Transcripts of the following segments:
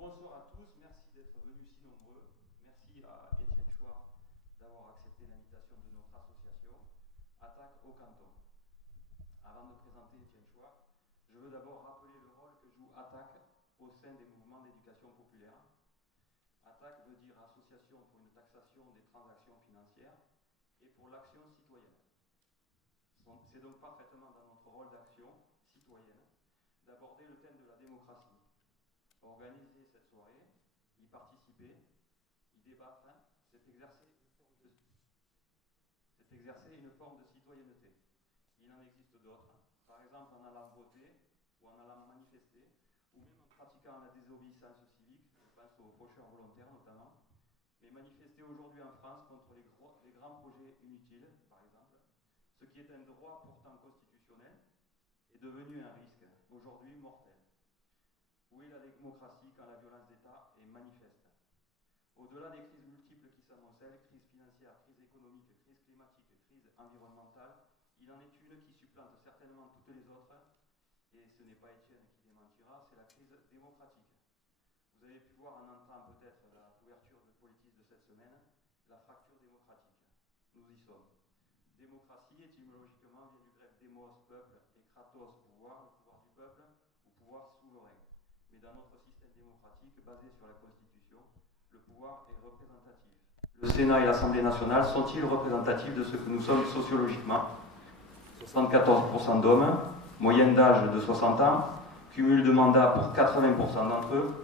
Bonsoir à tous, merci d'être venus si nombreux. Merci à Étienne Chouard d'avoir accepté l'invitation de notre association Attaque au Canton. Avant de présenter Étienne Chouard, je veux d'abord rappeler le rôle que joue Attaque au sein des mouvements d'éducation populaire. Attaque veut dire Association pour une taxation des transactions financières et pour l'action citoyenne. C'est donc parfaitement dans notre rôle d'action citoyenne d'aborder le thème de la démocratie. Organiser cette soirée, y participer, y débattre, c'est exercer une forme de citoyenneté. Il en existe d'autres, par exemple en allant voter ou en allant manifester, ou même en pratiquant la désobéissance civique, je pense aux faucheurs volontaires notamment. Mais manifester aujourd'hui en France contre les grands projets inutiles, par exemple, ce qui est un droit pourtant constitutionnel, est devenu un risque, aujourd'hui mortel. Où est la démocratie quand la violence d'État est manifeste? Au-delà des crises multiples qui s'amoncellent, crise financière, crise économique, crise climatique, crise environnementale, il en est une qui supplante certainement toutes les autres, et ce n'est pas Étienne qui démentira, c'est la crise démocratique. Vous avez pu voir en entrant peut-être la couverture de Politis de cette semaine, la fracture démocratique. Nous y sommes. Démocratie, étymologiquement, vient du grec démos, peuple, et kratos, pouvoir, le pouvoir du peuple, ou pouvoir souverain. Mais dans notre système démocratique, basé sur la Constitution, le pouvoir est représentatif. Le Sénat et l'Assemblée nationale sont-ils représentatifs de ce que nous sommes sociologiquement? 74% d'hommes, moyenne d'âge de 60 ans, cumul de mandats pour 80% d'entre eux.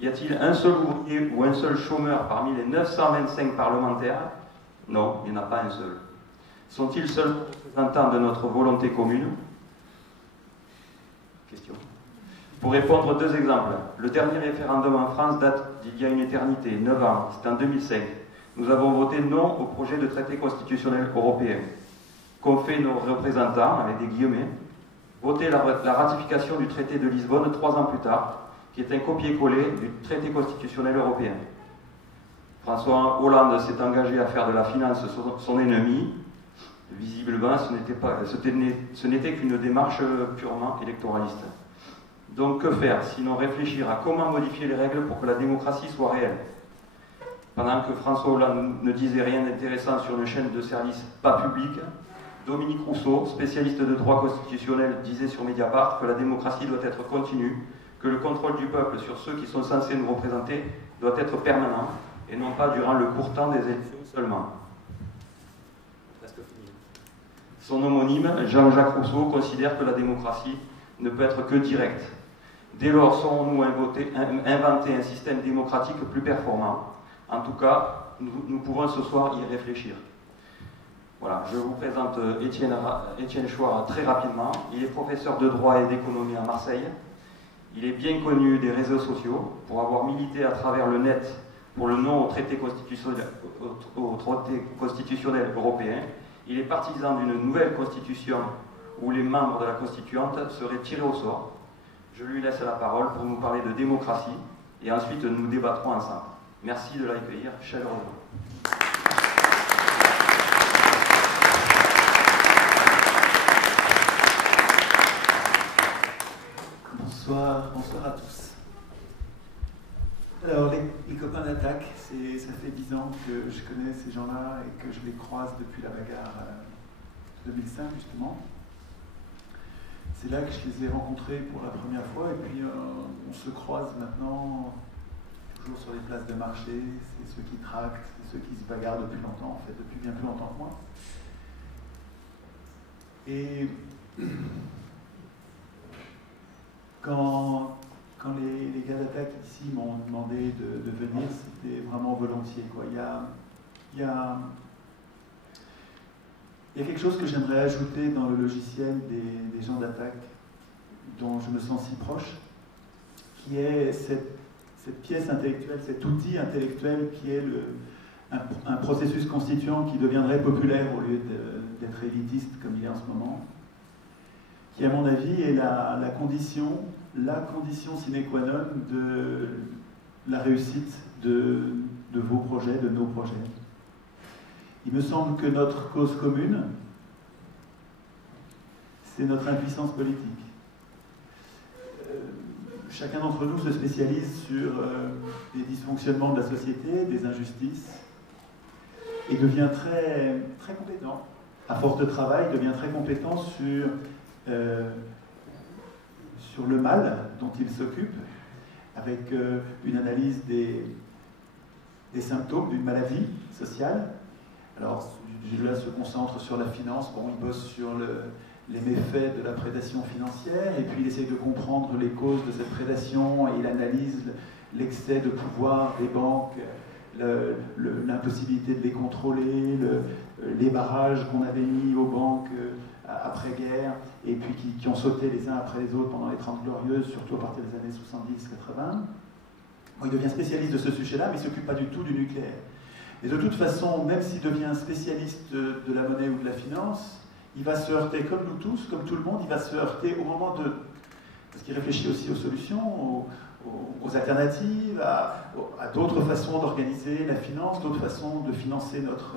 Y a-t-il un seul ouvrier ou un seul chômeur parmi les 925 parlementaires? Non, il n'y en a pas un seul. Sont-ils seuls représentants de notre volonté commune? Question. Pour répondre, deux exemples. Le dernier référendum en France date d'il y a une éternité, 9 ans, c'était en 2005. Nous avons voté non au projet de traité constitutionnel européen. Qu'ont fait nos représentants, avec des guillemets, voter la ratification du traité de Lisbonne 3 ans plus tard, qui est un copier-coller du traité constitutionnel européen. François Hollande s'est engagé à faire de la finance son ennemi. Visiblement, ce n'était qu'une démarche purement électoraliste. Donc que faire, sinon réfléchir à comment modifier les règles pour que la démocratie soit réelle? Pendant que François Hollande ne disait rien d'intéressant sur une chaîne de service pas publique, Dominique Rousseau, spécialiste de droit constitutionnel, disait sur Mediapart que la démocratie doit être continue, que le contrôle du peuple sur ceux qui sont censés nous représenter doit être permanent, et non pas durant le court temps des élections seulement. Son homonyme, Jean-Jacques Rousseau, considère que la démocratie ne peut être que directe. Dès lors, saurons-nous inventer un système démocratique plus performant? En tout cas, nous pouvons ce soir y réfléchir. Voilà, je vous présente Étienne Chouard très rapidement. Il est professeur de droit et d'économie à Marseille. Il est bien connu des réseaux sociaux pour avoir milité à travers le net pour le non au traité constitutionnel européen. Il est partisan d'une nouvelle constitution où les membres de la constituante seraient tirés au sort. Je lui laisse la parole pour nous parler de démocratie et ensuite nous débattrons ensemble. Merci de l'accueillir chaleureusement. Bonsoir à tous. Alors les copains d'Attaque, ça fait 10 ans que je connais ces gens-là et que je les croise depuis la bagarre 2005 justement. C'est là que je les ai rencontrés pour la première fois et puis on se croise maintenant toujours sur les places de marché. C'est ceux qui tractent, c'est ceux qui se bagarrent depuis longtemps, en fait, depuis bien plus longtemps que moi. Et quand les gars d'Attaque ici m'ont demandé de venir, c'était vraiment volontiers, quoi. Il y a quelque chose que j'aimerais ajouter dans le logiciel des gens d'Attaque, dont je me sens si proche, qui est cette pièce intellectuelle, cet outil intellectuel qui est un processus constituant qui deviendrait populaire au lieu d'être élitiste comme il est en ce moment, qui à mon avis est la condition sine qua non de la réussite de vos projets, de nos projets. Il me semble que notre cause commune, c'est notre impuissance politique. chacun d'entre nous se spécialise sur les dysfonctionnements de la société, des injustices, et devient très, très compétent. À force de travail, devient très compétent sur le mal dont il s'occupe, avec une analyse des symptômes d'une maladie sociale. Alors, là, se concentre sur la finance, bon, il bosse sur les méfaits de la prédation financière, et puis il essaye de comprendre les causes de cette prédation, et il analyse l'excès de pouvoir des banques, l'impossibilité de les contrôler, les barrages qu'on avait mis aux banques après-guerre, et puis qui ont sauté les uns après les autres pendant les 30 Glorieuses, surtout à partir des années 70-80. Bon, il devient spécialiste de ce sujet-là, mais il ne s'occupe pas du tout du nucléaire. Et de toute façon, même s'il devient spécialiste de la monnaie ou de la finance, il va se heurter, comme nous tous, comme tout le monde, il va se heurter au moment de... Parce qu'il réfléchit aussi aux solutions, aux alternatives, à d'autres façons d'organiser la finance, d'autres façons de financer notre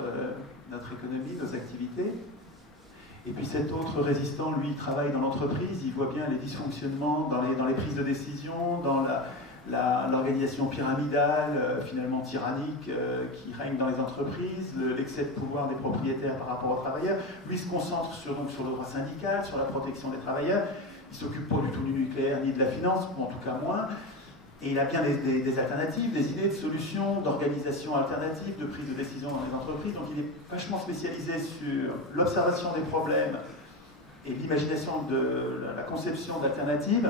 économie, nos activités. Et puis cet autre résistant, lui, il travaille dans l'entreprise, il voit bien les dysfonctionnements dans les prises de décision, dans l'organisation pyramidale, finalement tyrannique, qui règne dans les entreprises, l'excès de pouvoir des propriétaires par rapport aux travailleurs. Lui il se concentre sur le droit syndical, sur la protection des travailleurs. Il ne s'occupe pas du tout du nucléaire ni de la finance, ou en tout cas moins. Et il a bien des alternatives, des idées de solutions, d'organisation alternative, de prise de décision dans les entreprises. Donc il est vachement spécialisé sur l'observation des problèmes et l'imagination de la conception d'alternatives.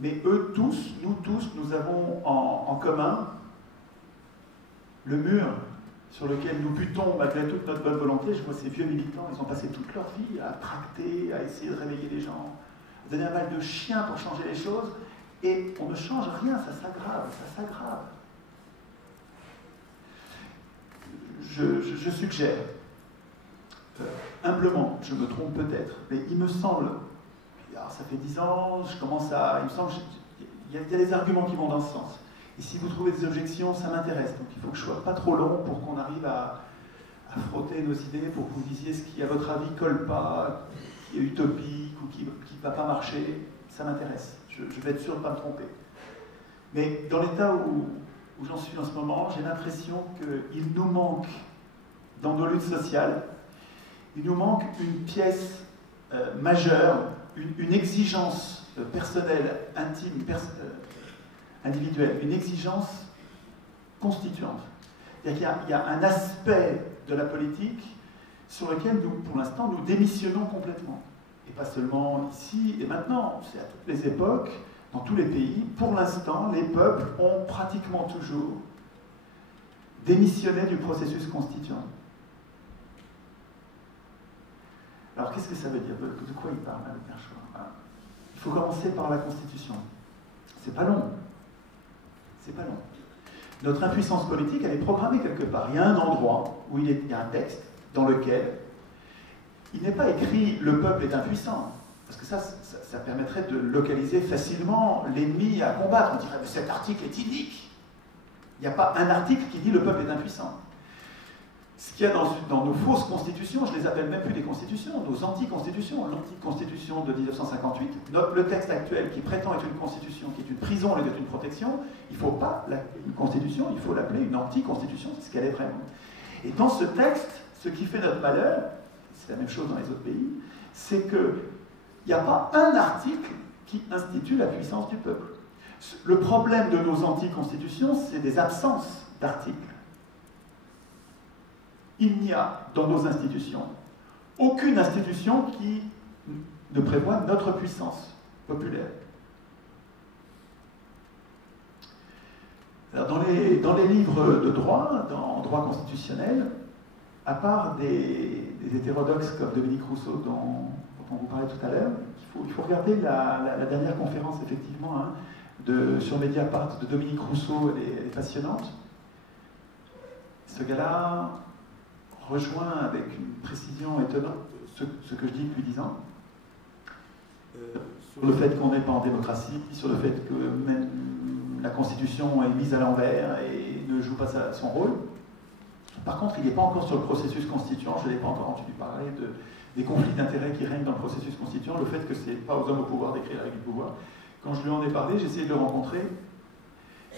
Mais eux tous, nous avons en commun le mur sur lequel nous butons malgré toute notre bonne volonté. Je vois ces vieux militants, ils ont passé toute leur vie à tracter, à essayer de réveiller les gens, à donner un mal de chien pour changer les choses, et on ne change rien, ça s'aggrave, ça s'aggrave. Je suggère, humblement, je me trompe peut-être, mais il me semble... Alors, ça fait 10 ans, il me semble qu'il y a des arguments qui vont dans ce sens. Et si vous trouvez des objections, ça m'intéresse. Donc il faut que je ne sois pas trop long pour qu'on arrive à frotter nos idées, pour que vous disiez ce qui, à votre avis, ne colle pas, qui est utopique ou qui ne va pas marcher. Ça m'intéresse. Je vais être sûr de ne pas me tromper. Mais dans l'état où j'en suis en ce moment, j'ai l'impression qu'il nous manque, dans nos luttes sociales, il nous manque une pièce majeure, une exigence personnelle, intime, individuelle, une exigence constituante. C'est-à-dire qu'il y a un aspect de la politique sur lequel nous, pour l'instant, nous démissionnons complètement. Et pas seulement ici et maintenant, c'est à toutes les époques, dans tous les pays. Pour l'instant, les peuples ont pratiquement toujours démissionné du processus constituant. Alors, qu'est-ce que ça veut dire? De quoi il parle, Alain Hirschhorn? Il faut commencer par la Constitution. C'est pas long. C'est pas long. Notre impuissance politique, elle est programmée quelque part. Il y a un endroit où il y a un texte dans lequel il n'est pas écrit « le peuple est impuissant ». Parce que ça permettrait de localiser facilement l'ennemi à combattre. On dirait « cet article est inique ». Il n'y a pas un article qui dit « le peuple est impuissant ». Ce qu'il y a dans nos fausses constitutions, je ne les appelle même plus des constitutions, nos anti-constitutions, l'anti-constitution de 1958, le texte actuel qui prétend être une constitution, qui est une prison au lieu d'être une protection, il ne faut pas une constitution, il faut l'appeler une anti-constitution, c'est ce qu'elle est vraiment. Et dans ce texte, ce qui fait notre malheur, c'est la même chose dans les autres pays, c'est qu'il n'y a pas un article qui institue la puissance du peuple. Le problème de nos anti-constitutions, c'est des absences d'articles. Il n'y a dans nos institutions aucune institution qui ne prévoit notre puissance populaire. Alors dans les livres de droit, en droit constitutionnel, à part des hétérodoxes comme Dominique Rousseau, dont on vous parlait tout à l'heure, il faut regarder la dernière conférence, effectivement, sur Mediapart de Dominique Rousseau, elle est passionnante. Ce gars-là rejoint avec une précision étonnante ce que je dis depuis 10 ans, sur le fait qu'on n'est pas en démocratie, sur le fait que même la Constitution est mise à l'envers et ne joue pas son rôle. Par contre, il n'est pas encore sur le processus constituant, je n'ai pas encore entendu parler des conflits d'intérêts qui règnent dans le processus constituant, le fait que ce n'est pas aux hommes au pouvoir d'écrire la règle du pouvoir. Quand je lui en ai parlé, j'ai essayé de le rencontrer.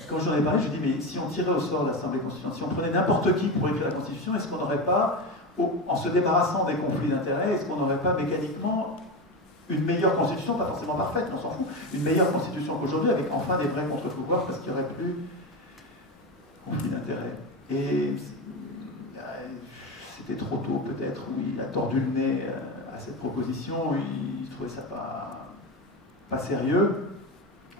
Quand je lui en ai parlé, je lui ai dit, mais si on tirait au sort l'Assemblée constituante, si on prenait n'importe qui pour écrire la Constitution, est-ce qu'on n'aurait pas, en se débarrassant des conflits d'intérêts, est-ce qu'on n'aurait pas mécaniquement une meilleure Constitution, pas forcément parfaite, on s'en fout, une meilleure Constitution qu'aujourd'hui, avec enfin des vrais contre-pouvoirs, parce qu'il n'y aurait plus conflit d'intérêts. Et c'était trop tôt peut-être, où il a tordu le nez à cette proposition, il trouvait ça pas sérieux.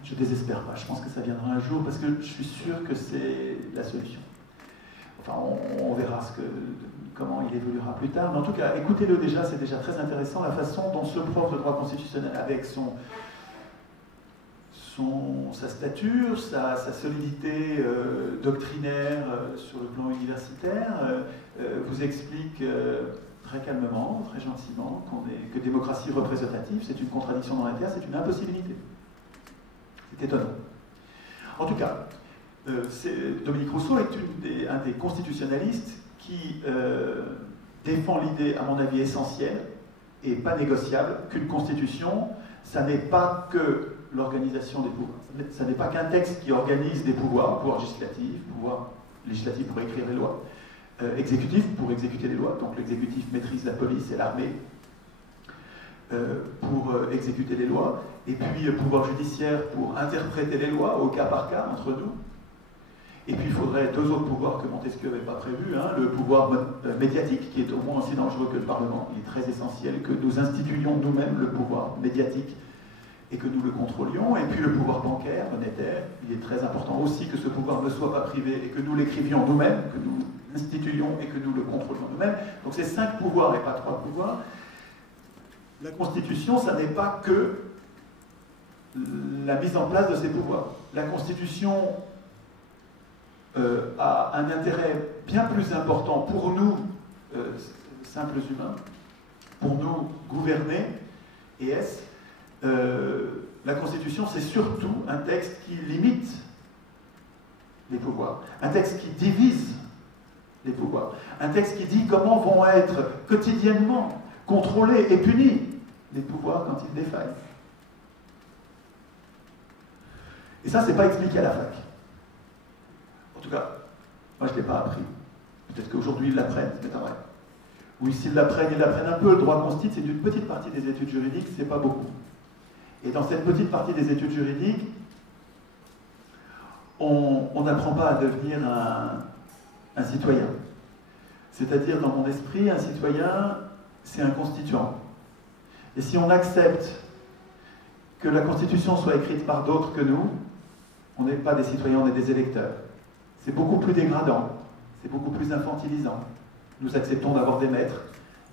Je ne désespère pas, je pense que ça viendra un jour, parce que je suis sûr que c'est la solution. Enfin, on verra comment il évoluera plus tard, mais en tout cas, écoutez-le déjà, c'est déjà très intéressant, la façon dont ce prof de droit constitutionnel, avec sa stature, sa solidité doctrinaire sur le plan universitaire, vous explique très calmement, très gentiment, que démocratie représentative, c'est une contradiction dans l'intérieur, c'est une impossibilité. C'est étonnant. En tout cas, Dominique Rousseau est un des constitutionnalistes qui défend l'idée, à mon avis, essentielle et pas négociable, qu'une constitution, ça n'est pas que l'organisation des pouvoirs. Ça n'est pas qu'un texte qui organise des pouvoirs législatif pour écrire les lois, exécutif pour exécuter les lois, donc l'exécutif maîtrise la police et l'armée pour exécuter les lois, et puis le pouvoir judiciaire pour interpréter les lois au cas par cas entre nous. Et puis il faudrait deux autres pouvoirs que Montesquieu n'avait pas prévus, le pouvoir médiatique, qui est au moins aussi dangereux que le Parlement. Il est très essentiel que nous instituions nous-mêmes le pouvoir médiatique et que nous le contrôlions. Et puis le pouvoir bancaire, monétaire, il est très important aussi que ce pouvoir ne soit pas privé et que nous l'écrivions nous-mêmes, que nous l'instituions et que nous le contrôlions nous-mêmes. Donc c'est 5 pouvoirs et pas 3 pouvoirs. La Constitution, ça n'est pas que la mise en place de ces pouvoirs. La Constitution a un intérêt bien plus important pour nous, simples humains, pour nous gouverner, et la Constitution, c'est surtout un texte qui limite les pouvoirs, un texte qui divise les pouvoirs, un texte qui dit comment vont être quotidiennement contrôlés et punis les pouvoirs quand ils défaillent. Et ça, c'est pas expliqué à la fac. En tout cas, moi je ne l'ai pas appris. Peut-être qu'aujourd'hui ils l'apprennent, c'est vrai. Oui, s'ils l'apprennent, ils l'apprennent un peu. Le droit constitue, c'est une petite partie des études juridiques, c'est pas beaucoup. Et dans cette petite partie des études juridiques, on n'apprend pas à devenir un citoyen. C'est-à-dire, dans mon esprit, un citoyen, c'est un constituant. Et si on accepte que la Constitution soit écrite par d'autres que nous, on n'est pas des citoyens, on est des électeurs. C'est beaucoup plus dégradant, c'est beaucoup plus infantilisant. Nous acceptons d'avoir des maîtres,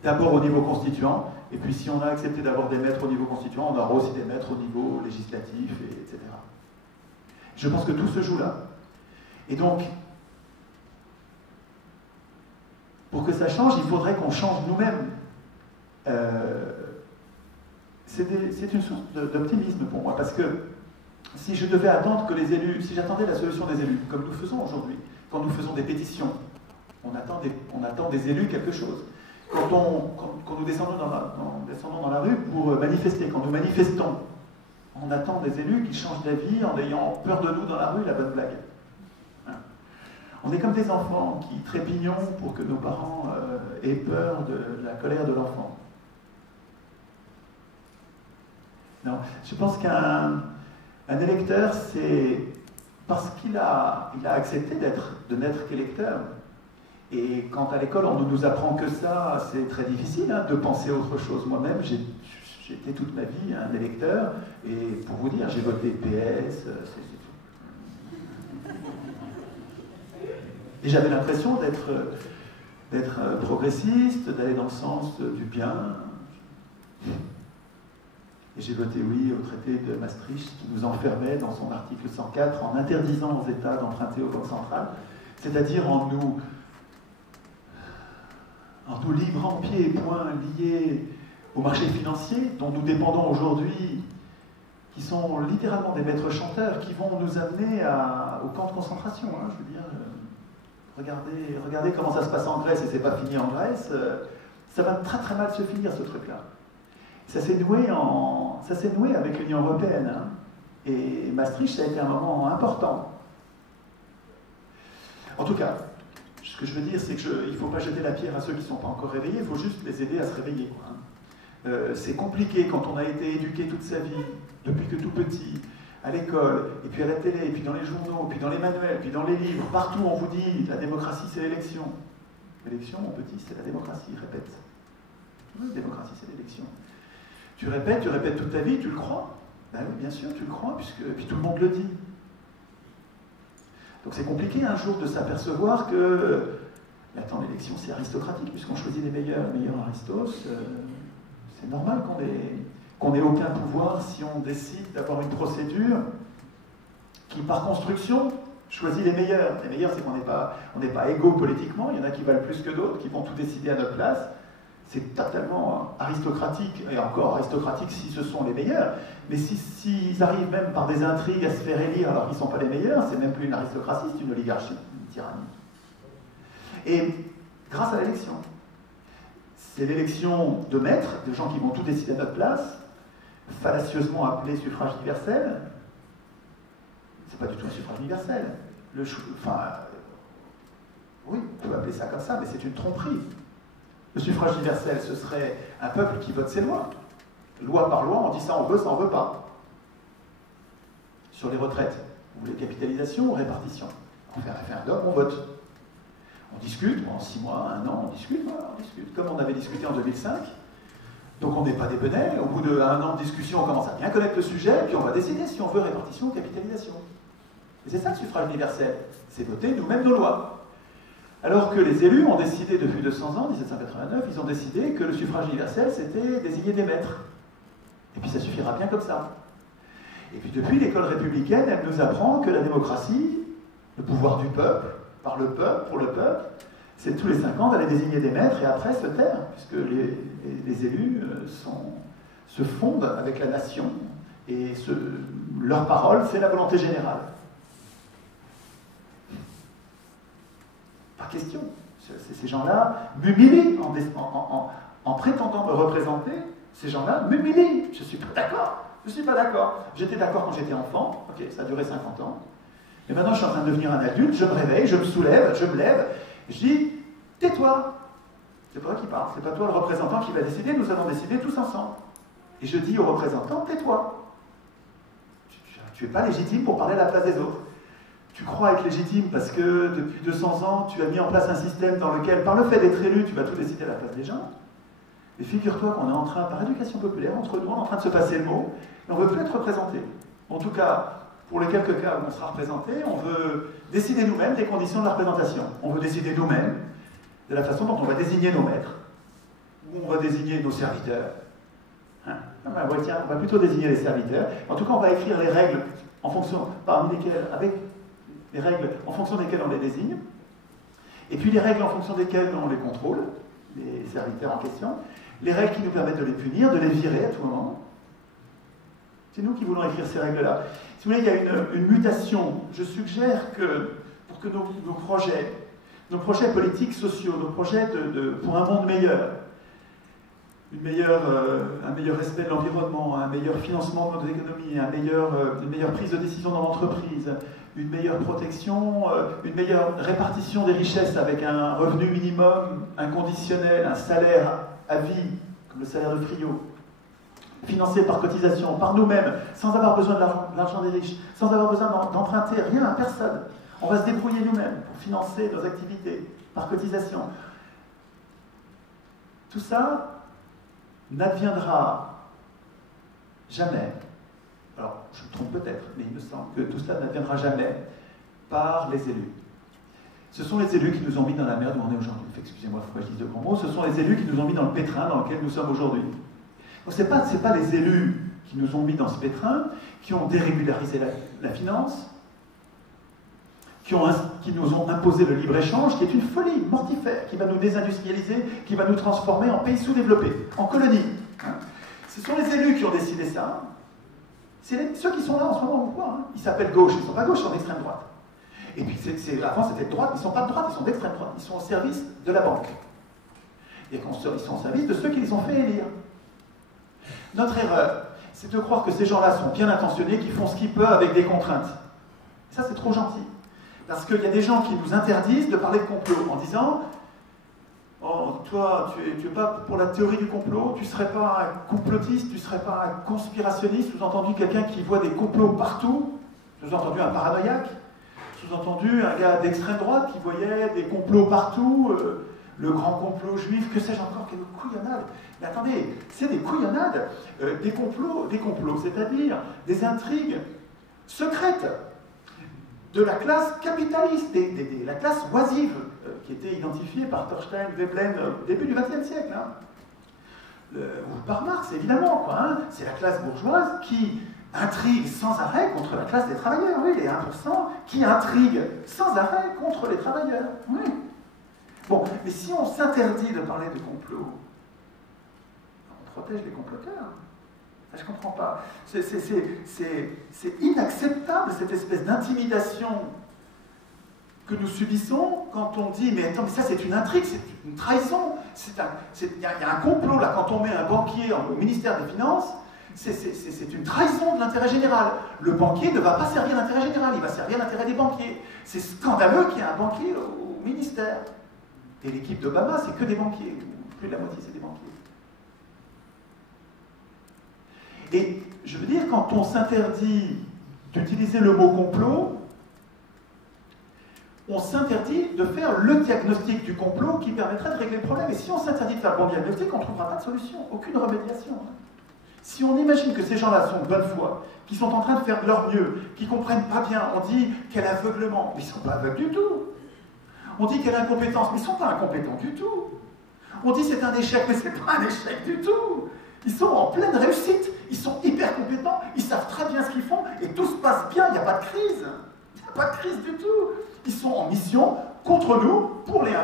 d'abord au niveau constituant, et puis si on a accepté d'avoir des maîtres au niveau constituant, on aura aussi des maîtres au niveau législatif, etc. Je pense que tout se joue là. Et donc, pour que ça change, il faudrait qu'on change nous-mêmes. C'est une source d'optimisme pour moi, parce que si je devais attendre que les élus, si j'attendais la solution des élus, comme nous faisons aujourd'hui, quand nous faisons des pétitions, on attend des élus quelque chose. Quand nous descendons dans la rue pour manifester, quand nous manifestons, on attend des élus qui changent d'avis en ayant peur de nous dans la rue, la bonne blague. Hein. On est comme des enfants qui trépignons pour que nos parents aient peur de la colère de l'enfant. Non, je pense qu'un électeur, c'est parce qu'il a accepté de n'être qu'électeur. Et quand à l'école, on ne nous apprend que ça, c'est très difficile de penser autre chose. Moi-même, j'ai été toute ma vie un électeur, et pour vous dire, j'ai voté PS, et j'avais l'impression d'être progressiste, d'aller dans le sens du bien. Et j'ai voté oui au traité de Maastricht qui nous enfermait dans son article 104 en interdisant aux États d'emprunter aux banques centrales, c'est-à-dire en nous livrant pieds et poings liés au marché financier dont nous dépendons aujourd'hui, qui sont littéralement des maîtres chanteurs qui vont nous amener au camp de concentration, je veux dire, Regardez comment ça se passe en Grèce, et c'est pas fini en Grèce. Ça va très très mal se finir, ce truc-là. Ça s'est noué avec l'Union européenne. Hein. Et Maastricht, ça a été un moment important. En tout cas, ce que je veux dire, c'est qu'il ne faut pas jeter la pierre à ceux qui ne sont pas encore réveillés, il faut juste les aider à se réveiller. C'est compliqué quand on a été éduqué toute sa vie, depuis que tout petit, à l'école, et puis à la télé, et puis dans les journaux, puis dans les manuels, puis dans les livres, partout on vous dit la démocratie c'est l'élection. L'élection, mon petit, c'est la démocratie, répète. Oui, la démocratie c'est l'élection. Tu répètes toute ta vie, tu le crois? Ben oui, bien sûr, tu le crois, et puis tout le monde le dit. Donc c'est compliqué un jour de s'apercevoir que, attends, l'élection c'est aristocratique, puisqu'on choisit les meilleurs aristos, c'est normal qu'on ait aucun pouvoir si on décide d'avoir une procédure qui, par construction, choisit les meilleurs. Les meilleurs, c'est qu'on n'est pas égaux politiquement, il y en a qui valent plus que d'autres, qui vont tout décider à notre place. C'est totalement aristocratique, et encore aristocratique si ce sont les meilleurs. Mais s'ils arrivent même par des intrigues à se faire élire alors qu'ils ne sont pas les meilleurs, c'est même plus une aristocratie, c'est une oligarchie, une tyrannie. Et grâce à l'élection, c'est l'élection de maîtres, de gens qui vont tout décider à notre place, fallacieusement appelé suffrage universel. C'est pas du tout un suffrage universel. Oui, on peut appeler ça comme ça, mais c'est une tromperie. Le suffrage universel, ce serait un peuple qui vote ses lois. Loi par loi, on dit ça on veut pas. Sur les retraites, vous voulez capitalisation ou répartition? On fait un référendum, on vote. On discute, en 6 mois, 1 an, on discute, comme on avait discuté en 2005. Donc on n'est pas des benets, au bout d'1 an de discussion, on commence à bien connaître le sujet, puis on va décider si on veut répartition ou capitalisation. Et c'est ça le suffrage universel, c'est voter nous-mêmes nos lois. Alors que les élus ont décidé depuis 200 ans, 1789, ils ont décidé que le suffrage universel, c'était désigner des maîtres. Et puis ça suffira bien comme ça. Et puis depuis, l'école républicaine, elle nous apprend que la démocratie, le pouvoir du peuple, par le peuple, pour le peuple, c'est tous les 5 ans d'aller désigner des maîtres et après se taire, puisque les élus se fondent avec la nation et leur parole, c'est la volonté générale. Pas question. Ces gens-là m'humilient en prétendant me représenter. Ces gens-là m'humilient. Je ne suis pas d'accord. Je ne suis pas d'accord. J'étais d'accord quand j'étais enfant. Ok, ça a duré 50 ans. Et maintenant, je suis en train de devenir un adulte. Je me réveille, je me soulève, je me lève. Je dis, tais-toi. C'est pas toi qui parle. C'est pas toi le représentant qui va décider. Nous allons décider tous ensemble. Et je dis au représentant, tais-toi. Tu n'es pas légitime pour parler à la place des autres. Tu crois être légitime parce que depuis 200 ans, tu as mis en place un système dans lequel, par le fait d'être élu, tu vas tout décider à la place des gens. Et figure-toi qu'on est en train, par éducation populaire, entre nous, on est en train de se passer le mot, et on ne veut plus être représenté. En tout cas, pour les quelques cas où on sera représenté, on veut décider nous-mêmes des conditions de la représentation. On veut décider nous-mêmes de la façon dont on va désigner nos maîtres, ou on va désigner nos serviteurs. Hein? On va plutôt désigner les serviteurs. En tout cas, on va écrire les règles en fonction, parmi lesquelles, avec les règles en fonction desquelles on les désigne, et puis les règles en fonction desquelles on les contrôle, les serviteurs en question, les règles qui nous permettent de les punir, de les virer à tout moment. C'est nous qui voulons écrire ces règles-là. Si vous voulez, il y a une mutation. Je suggère que, pour que nos projets politiques, sociaux, nos projets pour un monde meilleur, un meilleur respect de l'environnement, un meilleur financement de nos économies, une meilleure prise de décision dans l'entreprise, une meilleure protection, une meilleure répartition des richesses avec un revenu minimum inconditionnel, un salaire à vie, comme le salaire de Friot, financé par cotisation, par nous-mêmes, sans avoir besoin de l'argent des riches, sans avoir besoin d'emprunter rien à personne. On va se débrouiller nous-mêmes pour financer nos activités par cotisation. Tout ça n'adviendra jamais. Alors, je me trompe peut-être, mais il me semble que tout cela n'adviendra jamais par les élus. Ce sont les élus qui nous ont mis dans la merde où on est aujourd'hui. Excusez-moi, il faut que je dise de grands mots. Ce sont les élus qui nous ont mis dans le pétrin dans lequel nous sommes aujourd'hui. Donc, ce n'est pas les élus qui nous ont mis dans ce pétrin, qui ont dérégularisé la finance, qui nous ont imposé le libre-échange, qui est une folie mortifère, qui va nous désindustrialiser, qui va nous transformer en pays sous-développés, en colonies. Hein. Ce sont les élus qui ont décidé ça. C'est ceux qui sont là en ce moment, on voit. Hein. Ils s'appellent gauche, ils ne sont pas gauche, ils sont d'extrême droite. Et puis, avant, c'était de droite, ils ne sont pas de droite, ils sont d'extrême droite. Ils sont au service de la banque. Et ils sont au service de ceux qui les ont fait élire. Notre erreur, c'est de croire que ces gens-là sont bien intentionnés, qu'ils font ce qu'ils peuvent avec des contraintes. Ça, c'est trop gentil. Parce qu'il y a des gens qui nous interdisent de parler de complot en disant « Oh, toi, tu n'es pas pour la théorie du complot, tu ne serais pas un complotiste, tu ne serais pas un conspirationniste, sous-entendu quelqu'un qui voit des complots partout, sous-entendu un paranoïaque, sous-entendu un gars d'extrême droite qui voyait des complots partout, le grand complot juif, que sais-je encore, quelle couillonnade. Mais attendez, c'est des couillonnades, des complots, c'est-à-dire des intrigues secrètes de la classe capitaliste, la classe oisive, qui était identifiée par Thorstein Veblen au début du XXe siècle. Ou par Marx, évidemment, quoi, hein. C'est la classe bourgeoise qui intrigue sans arrêt contre la classe des travailleurs, oui, les 1% qui intriguent sans arrêt contre les travailleurs, oui. Bon, mais si on s'interdit de parler de complot, on protège les comploteurs. Je ne comprends pas. C'est inacceptable, cette espèce d'intimidation que nous subissons quand on dit « Mais attends, mais ça c'est une intrigue, c'est une trahison. Il y a un complot là, quand on met un banquier au ministère des Finances, c'est une trahison de l'intérêt général. Le banquier ne va pas servir l'intérêt général, il va servir l'intérêt des banquiers. C'est scandaleux qu'il y ait un banquier au ministère. Et l'équipe d'Obama, c'est que des banquiers. Plus de la moitié, c'est des banquiers. Et je veux dire, quand on s'interdit d'utiliser le mot complot, on s'interdit de faire le diagnostic du complot qui permettrait de régler le problème. Et si on s'interdit de faire le bon diagnostic, on ne trouvera pas de solution, aucune remédiation. Si on imagine que ces gens-là sont de bonne foi, qui sont en train de faire de leur mieux, qui ne comprennent pas bien, on dit quel aveuglement, mais ils ne sont pas aveugles du tout. On dit quelle incompétence, mais ils ne sont pas incompétents du tout. On dit c'est un échec, mais ce n'est pas un échec du tout. Ils sont en pleine réussite, ils sont hyper compétents, ils savent très bien ce qu'ils font, et tout se passe bien, il n'y a pas de crise. Il n'y a pas de crise du tout. Ils sont en mission contre nous, pour les 1%,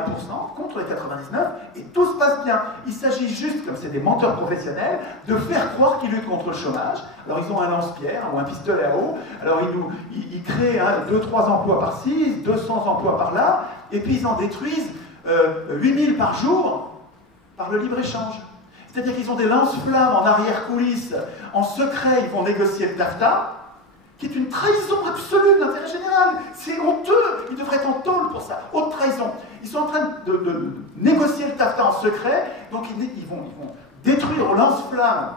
contre les 99%, et tout se passe bien. Il s'agit juste, comme c'est des menteurs professionnels, de faire croire qu'ils luttent contre le chômage. Alors ils ont un lance-pierre ou un pistolet à eau, alors ils créent 2-3 emplois par-ci, 200 emplois par-là, et puis ils en détruisent 8000 par jour par le libre-échange. C'est-à-dire qu'ils ont des lance-flammes en arrière-coulisses, en secret, ils vont négocier le TAFTA, qui est une trahison absolue de l'intérêt général. C'est honteux, ils devraient être en tôle pour ça, haute trahison. Ils sont en train de négocier le TAFTA en secret, donc ils vont détruire au lance-flammes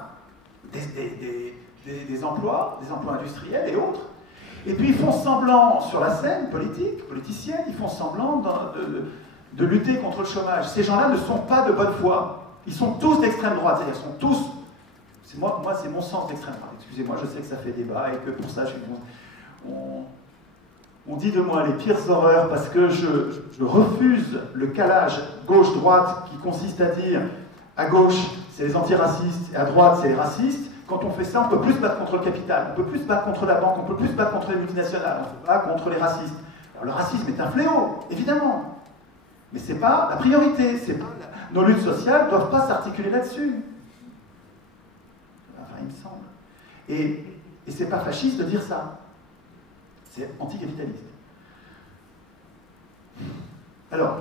des emplois industriels et autres. Et puis ils font semblant sur la scène politicienne, ils font semblant de lutter contre le chômage. Ces gens-là ne sont pas de bonne foi. Ils sont tous d'extrême droite, c'est-à-dire ils sont tous... Moi, c'est mon sens d'extrême droite. Excusez-moi, je sais que ça fait débat et que pour ça, on dit de moi les pires horreurs parce que je refuse le calage gauche-droite qui consiste à dire à gauche, c'est les antiracistes et à droite, c'est les racistes. Quand on fait ça, on ne peut plus se battre contre le capital, on ne peut plus se battre contre la banque, on ne peut plus se battre contre les multinationales, on ne peut pas contre les racistes. Alors le racisme est un fléau, évidemment. Mais ce n'est pas la priorité. Nos luttes sociales ne doivent pas s'articuler là-dessus. Enfin, il me semble. Et ce n'est pas fasciste de dire ça. C'est anticapitaliste. Alors,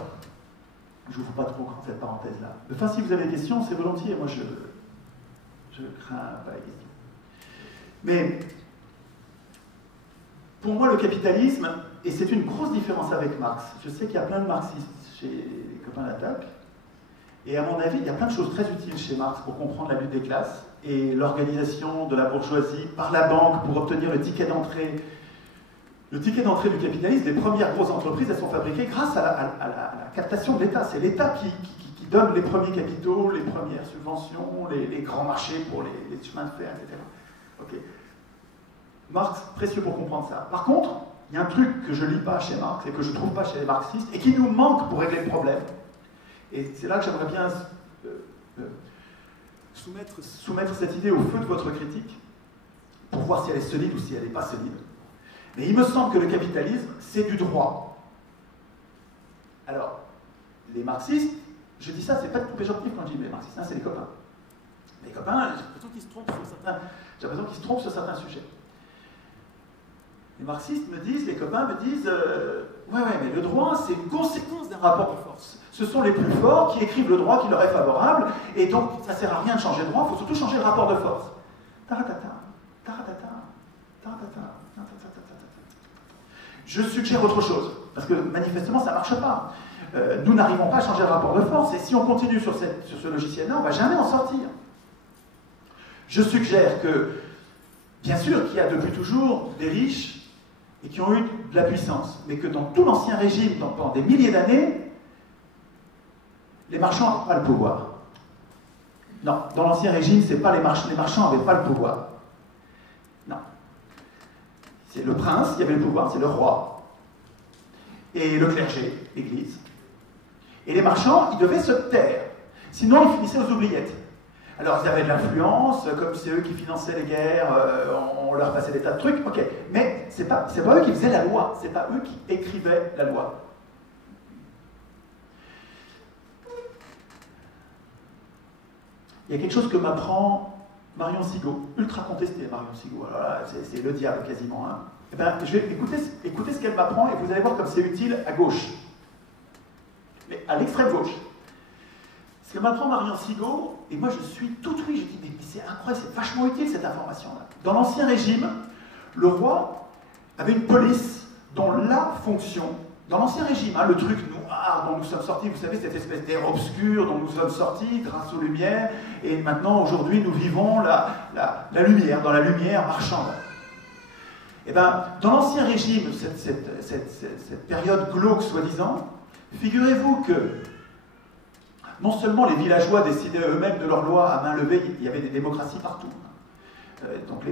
je ne vous fais pas trop grand cette parenthèse-là. Enfin, si vous avez des questions, c'est volontiers. Moi, je crains pas les questions. Mais, pour moi, le capitalisme, et c'est une grosse différence avec Marx. Je sais qu'il y a plein de marxistes chez les copains d'attaque. Et à mon avis, il y a plein de choses très utiles chez Marx pour comprendre la lutte des classes et l'organisation de la bourgeoisie par la banque pour obtenir le ticket d'entrée. Le ticket d'entrée du capitalisme, les premières grosses entreprises, elles sont fabriquées grâce à la captation de l'État. C'est l'État qui donne les premiers capitaux, les premières subventions, les grands marchés pour les chemins de fer, etc. Okay. Marx, précieux pour comprendre ça. Par contre, il y a un truc que je ne lis pas chez Marx et que je ne trouve pas chez les marxistes et qui nous manque pour régler le problème. Et c'est là que j'aimerais bien soumettre cette idée au feu de votre critique pour voir si elle est solide ou si elle n'est pas solide. Mais il me semble que le capitalisme, c'est du droit. Alors, les marxistes, je dis ça, c'est pas du tout péjoratif quand je dis les marxistes, hein, c'est les copains. Les copains, j'ai l'impression qu'ils se trompent sur certains sujets. Les marxistes me disent, les copains me disent, ouais, mais le droit, c'est une conséquence d'un rapport de force. Ce sont les plus forts qui écrivent le droit qui leur est favorable, et donc ça ne sert à rien de changer le droit, il faut surtout changer le rapport de force. Je suggère autre chose, parce que manifestement ça ne marche pas. Nous n'arrivons pas à changer le rapport de force, et si on continue sur ce logiciel-là, on ne va jamais en sortir. Je suggère que, bien sûr qu'il y a depuis toujours des riches et qui ont eu de la puissance, mais que dans tout l'ancien régime, pendant des milliers d'années, les marchands n'avaient pas le pouvoir. Non, dans l'ancien régime, c'est pas les marchands n'avaient pas le pouvoir. Non. C'est le prince qui avait le pouvoir, c'est le roi. Et le clergé, l'église. Et les marchands, ils devaient se taire. Sinon, ils finissaient aux oubliettes. Alors, ils avaient de l'influence, comme c'est eux qui finançaient les guerres, on leur passait des tas de trucs, ok. Mais c'est pas eux qui faisaient la loi, c'est pas eux qui écrivaient la loi. Il y a quelque chose que m'apprend Marion Sigaud, ultra contestée Marion Sigaud, alors là, c'est le diable quasiment. Hein. Eh ben, je vais écouter ce qu'elle m'apprend et vous allez voir comme c'est utile à gauche. Mais à l'extrême gauche. Ce que m'apprend Marion Sigaud, et moi je suis tout oui, je dis mais c'est incroyable, c'est vachement utile cette information-là. Dans l'Ancien Régime, le roi avait une police dont la fonction, dans l'Ancien Régime, hein, le truc noir dont nous sommes sortis, vous savez, cette espèce d'air obscur dont nous sommes sortis grâce aux Lumières, et maintenant aujourd'hui nous vivons la lumière, dans la lumière marchande. Et bien, dans l'Ancien Régime, cette période glauque soi-disant, figurez-vous que non seulement les villageois décidaient eux-mêmes de leurs lois à main levée, il y avait des démocraties partout. Donc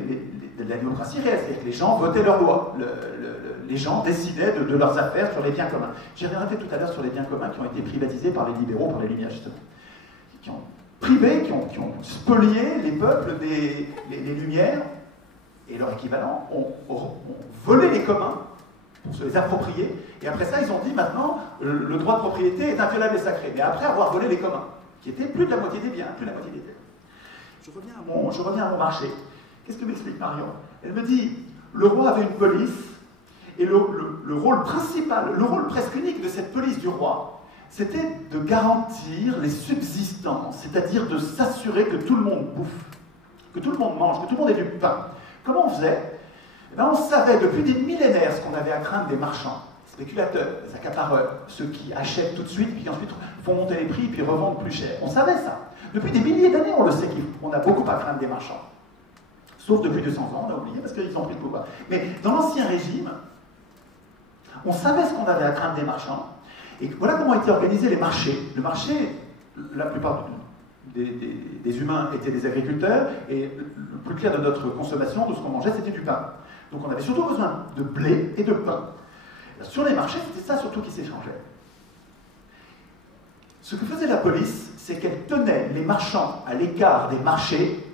la démocratie réelle, c'est-à-dire que les gens votaient leurs lois. Les gens décidaient de leurs affaires sur les biens communs. J'ai reviendrai tout à l'heure sur les biens communs qui ont été privatisés par les libéraux, par les Lumières justement. Qui ont privé, qui ont spolié les peuples les Lumières, et leur équivalent ont volé les communs pour se les approprier, et après ça, ils ont dit maintenant, le droit de propriété est inviolable et sacré, mais après avoir volé les communs, qui étaient plus de la moitié des biens, plus de la moitié des terres. Je reviens à mon marché. Qu'est-ce que m'explique Marion? Elle me dit, le roi avait une police, et le rôle principal, le rôle presque unique de cette police du roi, c'était de garantir les subsistances, c'est-à-dire de s'assurer que tout le monde bouffe, que tout le monde mange, que tout le monde ait du pain. Comment on faisait? Eh bien, on savait depuis des millénaires ce qu'on avait à craindre des marchands, spéculateurs, des accapareurs, ceux qui achètent tout de suite, puis ensuite font monter les prix, puis revendent plus cher. On savait ça. Depuis des milliers d'années, on le sait qu'on a beaucoup à craindre des marchands. Sauf depuis 200 ans, on a oublié, parce qu'ils ont pris le pouvoir. Mais dans l'Ancien Régime, on savait ce qu'on avait à craindre des marchands, et voilà comment étaient organisés les marchés. Le marché, la plupart des humains étaient des agriculteurs, et le plus clair de notre consommation, de ce qu'on mangeait, c'était du pain. Donc on avait surtout besoin de blé et de pain. Sur les marchés, c'était ça surtout qui s'échangeait. Ce que faisait la police, c'est qu'elle tenait les marchands à l'écart des marchés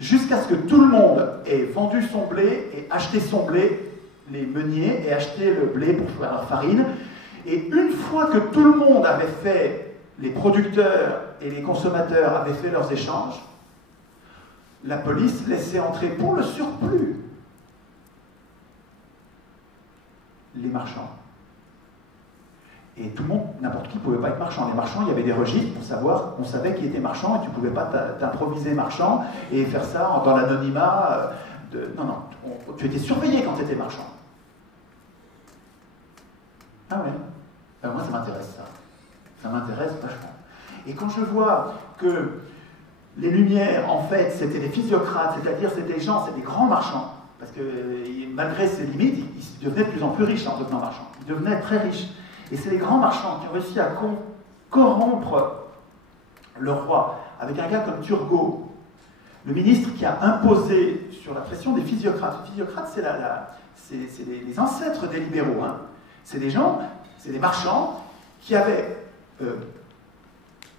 jusqu'à ce que tout le monde ait vendu son blé et acheté son blé, les meuniers, et acheté le blé pour faire leur farine. Et une fois que tout le monde avait fait, les producteurs et les consommateurs avaient fait leurs échanges, la police laissait entrer pour le surplus les marchands. Et tout le monde, n'importe qui ne pouvait pas être marchand. Les marchands, il y avait des registres pour savoir, on savait qui était marchand, et tu ne pouvais pas t'improviser marchand et faire ça dans l'anonymat. Non, tu étais surveillé quand tu étais marchand. Ah ouais, moi ça m'intéresse ça. Ça m'intéresse vachement. Et quand je vois que les Lumières, en fait, c'était des physiocrates, c'est-à-dire c'était des gens, c'est des grands marchands, parce que malgré ses limites, ils devenaient de plus en plus riches en devenant marchands. Ils devenaient très riches. Et c'est les grands marchands qui ont réussi à corrompre le roi, avec un gars comme Turgot, le ministre qui a imposé sur la pression des physiocrates. Les physiocrates, c'est les ancêtres des libéraux. Hein. C'est des gens, c'est des marchands qui avaient,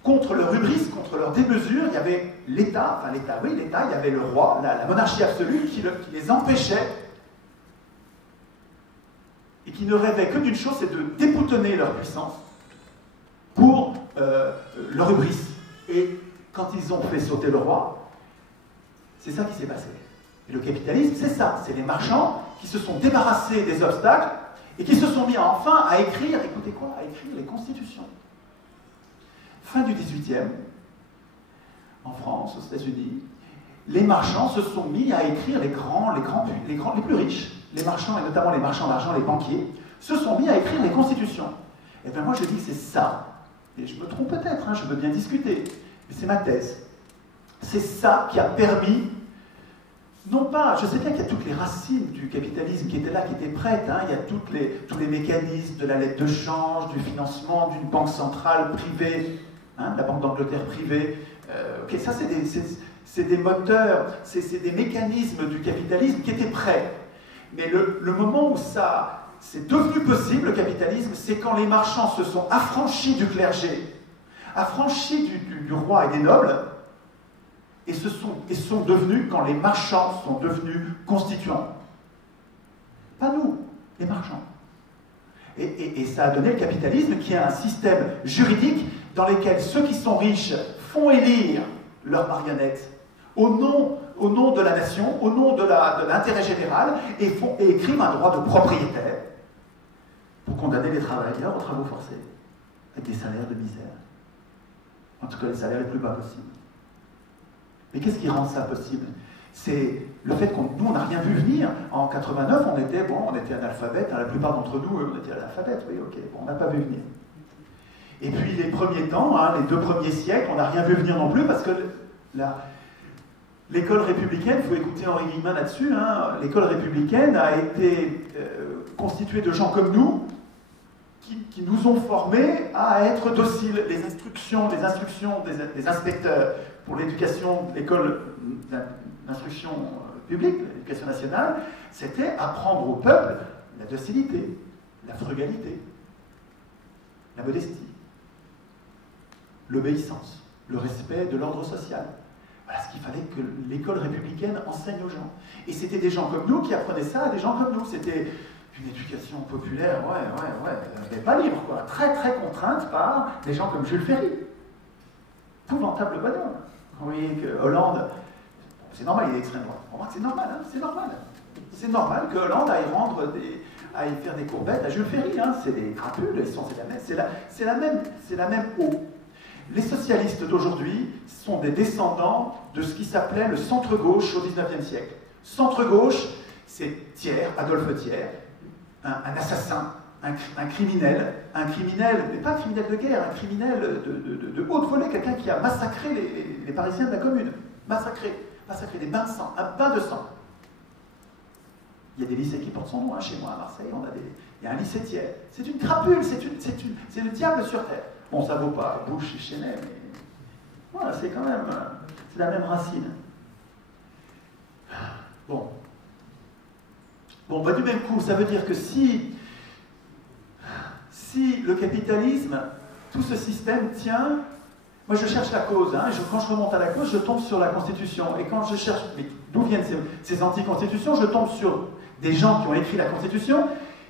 contre leur hubris, contre leur démesure, il y avait l'État, il y avait le roi, la monarchie absolue qui les empêchait et qui ne rêvait que d'une chose, c'est de déboutonner leur puissance pour leur hubris. Et quand ils ont fait sauter le roi, c'est ça qui s'est passé. Et le capitalisme, c'est ça, c'est les marchands qui se sont débarrassés des obstacles et qui se sont mis enfin à écrire, écoutez quoi, à écrire les constitutions. Fin du XVIIIe, en France, aux États-Unis, les marchands se sont mis à écrire les plus riches, les marchands, et notamment les marchands d'argent, les banquiers, se sont mis à écrire les constitutions. Et bien moi je dis que c'est ça, et je me trompe peut-être, hein, je veux bien discuter, mais c'est ma thèse. C'est ça qui a permis, non pas, je sais bien qu'il y a toutes les racines du capitalisme qui étaient là, qui étaient prêtes, hein, il y a tous les mécanismes de la lettre de change, du financement d'une banque centrale privée, hein, la Banque d'Angleterre privée, okay, ça c'est des moteurs, c'est des mécanismes du capitalisme qui étaient prêts. Mais le moment où ça c'est devenu possible, le capitalisme, c'est quand les marchands se sont affranchis du clergé, affranchis du roi et des nobles, et sont devenus, quand les marchands sont devenus constituants. Pas nous, les marchands. Et ça a donné le capitalisme, qui est un système juridique dans lequel ceux qui sont riches font élire leurs marionnettes au nom de la nation, au nom de l'intérêt général, et écrivent un droit de propriétaire pour condamner les travailleurs aux travaux forcés, avec des salaires de misère. En tout cas, les salaires les plus bas possibles. Mais qu'est-ce qui rend ça possible? C'est le fait nous, on n'a rien vu venir. En 89, on était analphabètes, hein, la plupart d'entre nous, on était analphabètes, oui, ok, bon, on n'a pas vu venir. Et puis les premiers temps, hein, les 2 premiers siècles, on n'a rien vu venir non plus, parce que l'école républicaine, il faut écouter Henri Guillemin là-dessus, hein, l'école républicaine a été constituée de gens comme nous, qui nous ont formés à être dociles. Les instructions des inspecteurs pour l'éducation, l'école d'instruction publique, l'éducation nationale, c'était apprendre au peuple la docilité, la frugalité, la modestie, l'obéissance, le respect de l'ordre social. Voilà ce qu'il fallait que l'école républicaine enseigne aux gens. Et c'était des gens comme nous qui apprenaient ça à des gens comme nous. C'était une éducation populaire, mais pas libre, quoi. Très, très contrainte par des gens comme Jules Ferry. Épouvantable bonhomme. Vous voyez que Hollande, c'est normal, il est extrême droite. On voit que c'est normal, hein, c'est normal. C'est normal que Hollande aille faire des courbettes à Jules Ferry, hein. C'est des crapules, c'est la même eau. Les socialistes d'aujourd'hui sont des descendants de ce qui s'appelait le centre-gauche au XIXe siècle. Centre-gauche, c'est Thiers, Adolphe Thiers, un assassin, un criminel, mais pas un criminel de guerre, un criminel de haute volée, quelqu'un qui a massacré les Parisiens de la Commune. Massacré des bains de sang, un bain de sang. Il y a des lycées qui portent son nom, hein, chez moi à Marseille, il y a un lycée Thiers. C'est une crapule, c'est le diable sur terre. Bon, ça vaut pas Bush et Chenet, mais voilà, c'est quand même, c'est la même racine. Bon, bah, du même coup, ça veut dire que si le capitalisme, tout ce système tient, moi je cherche la cause, hein, quand je remonte à la cause, je tombe sur la Constitution, et quand je cherche, d'où viennent ces anti-constitutions, je tombe sur des gens qui ont écrit la Constitution,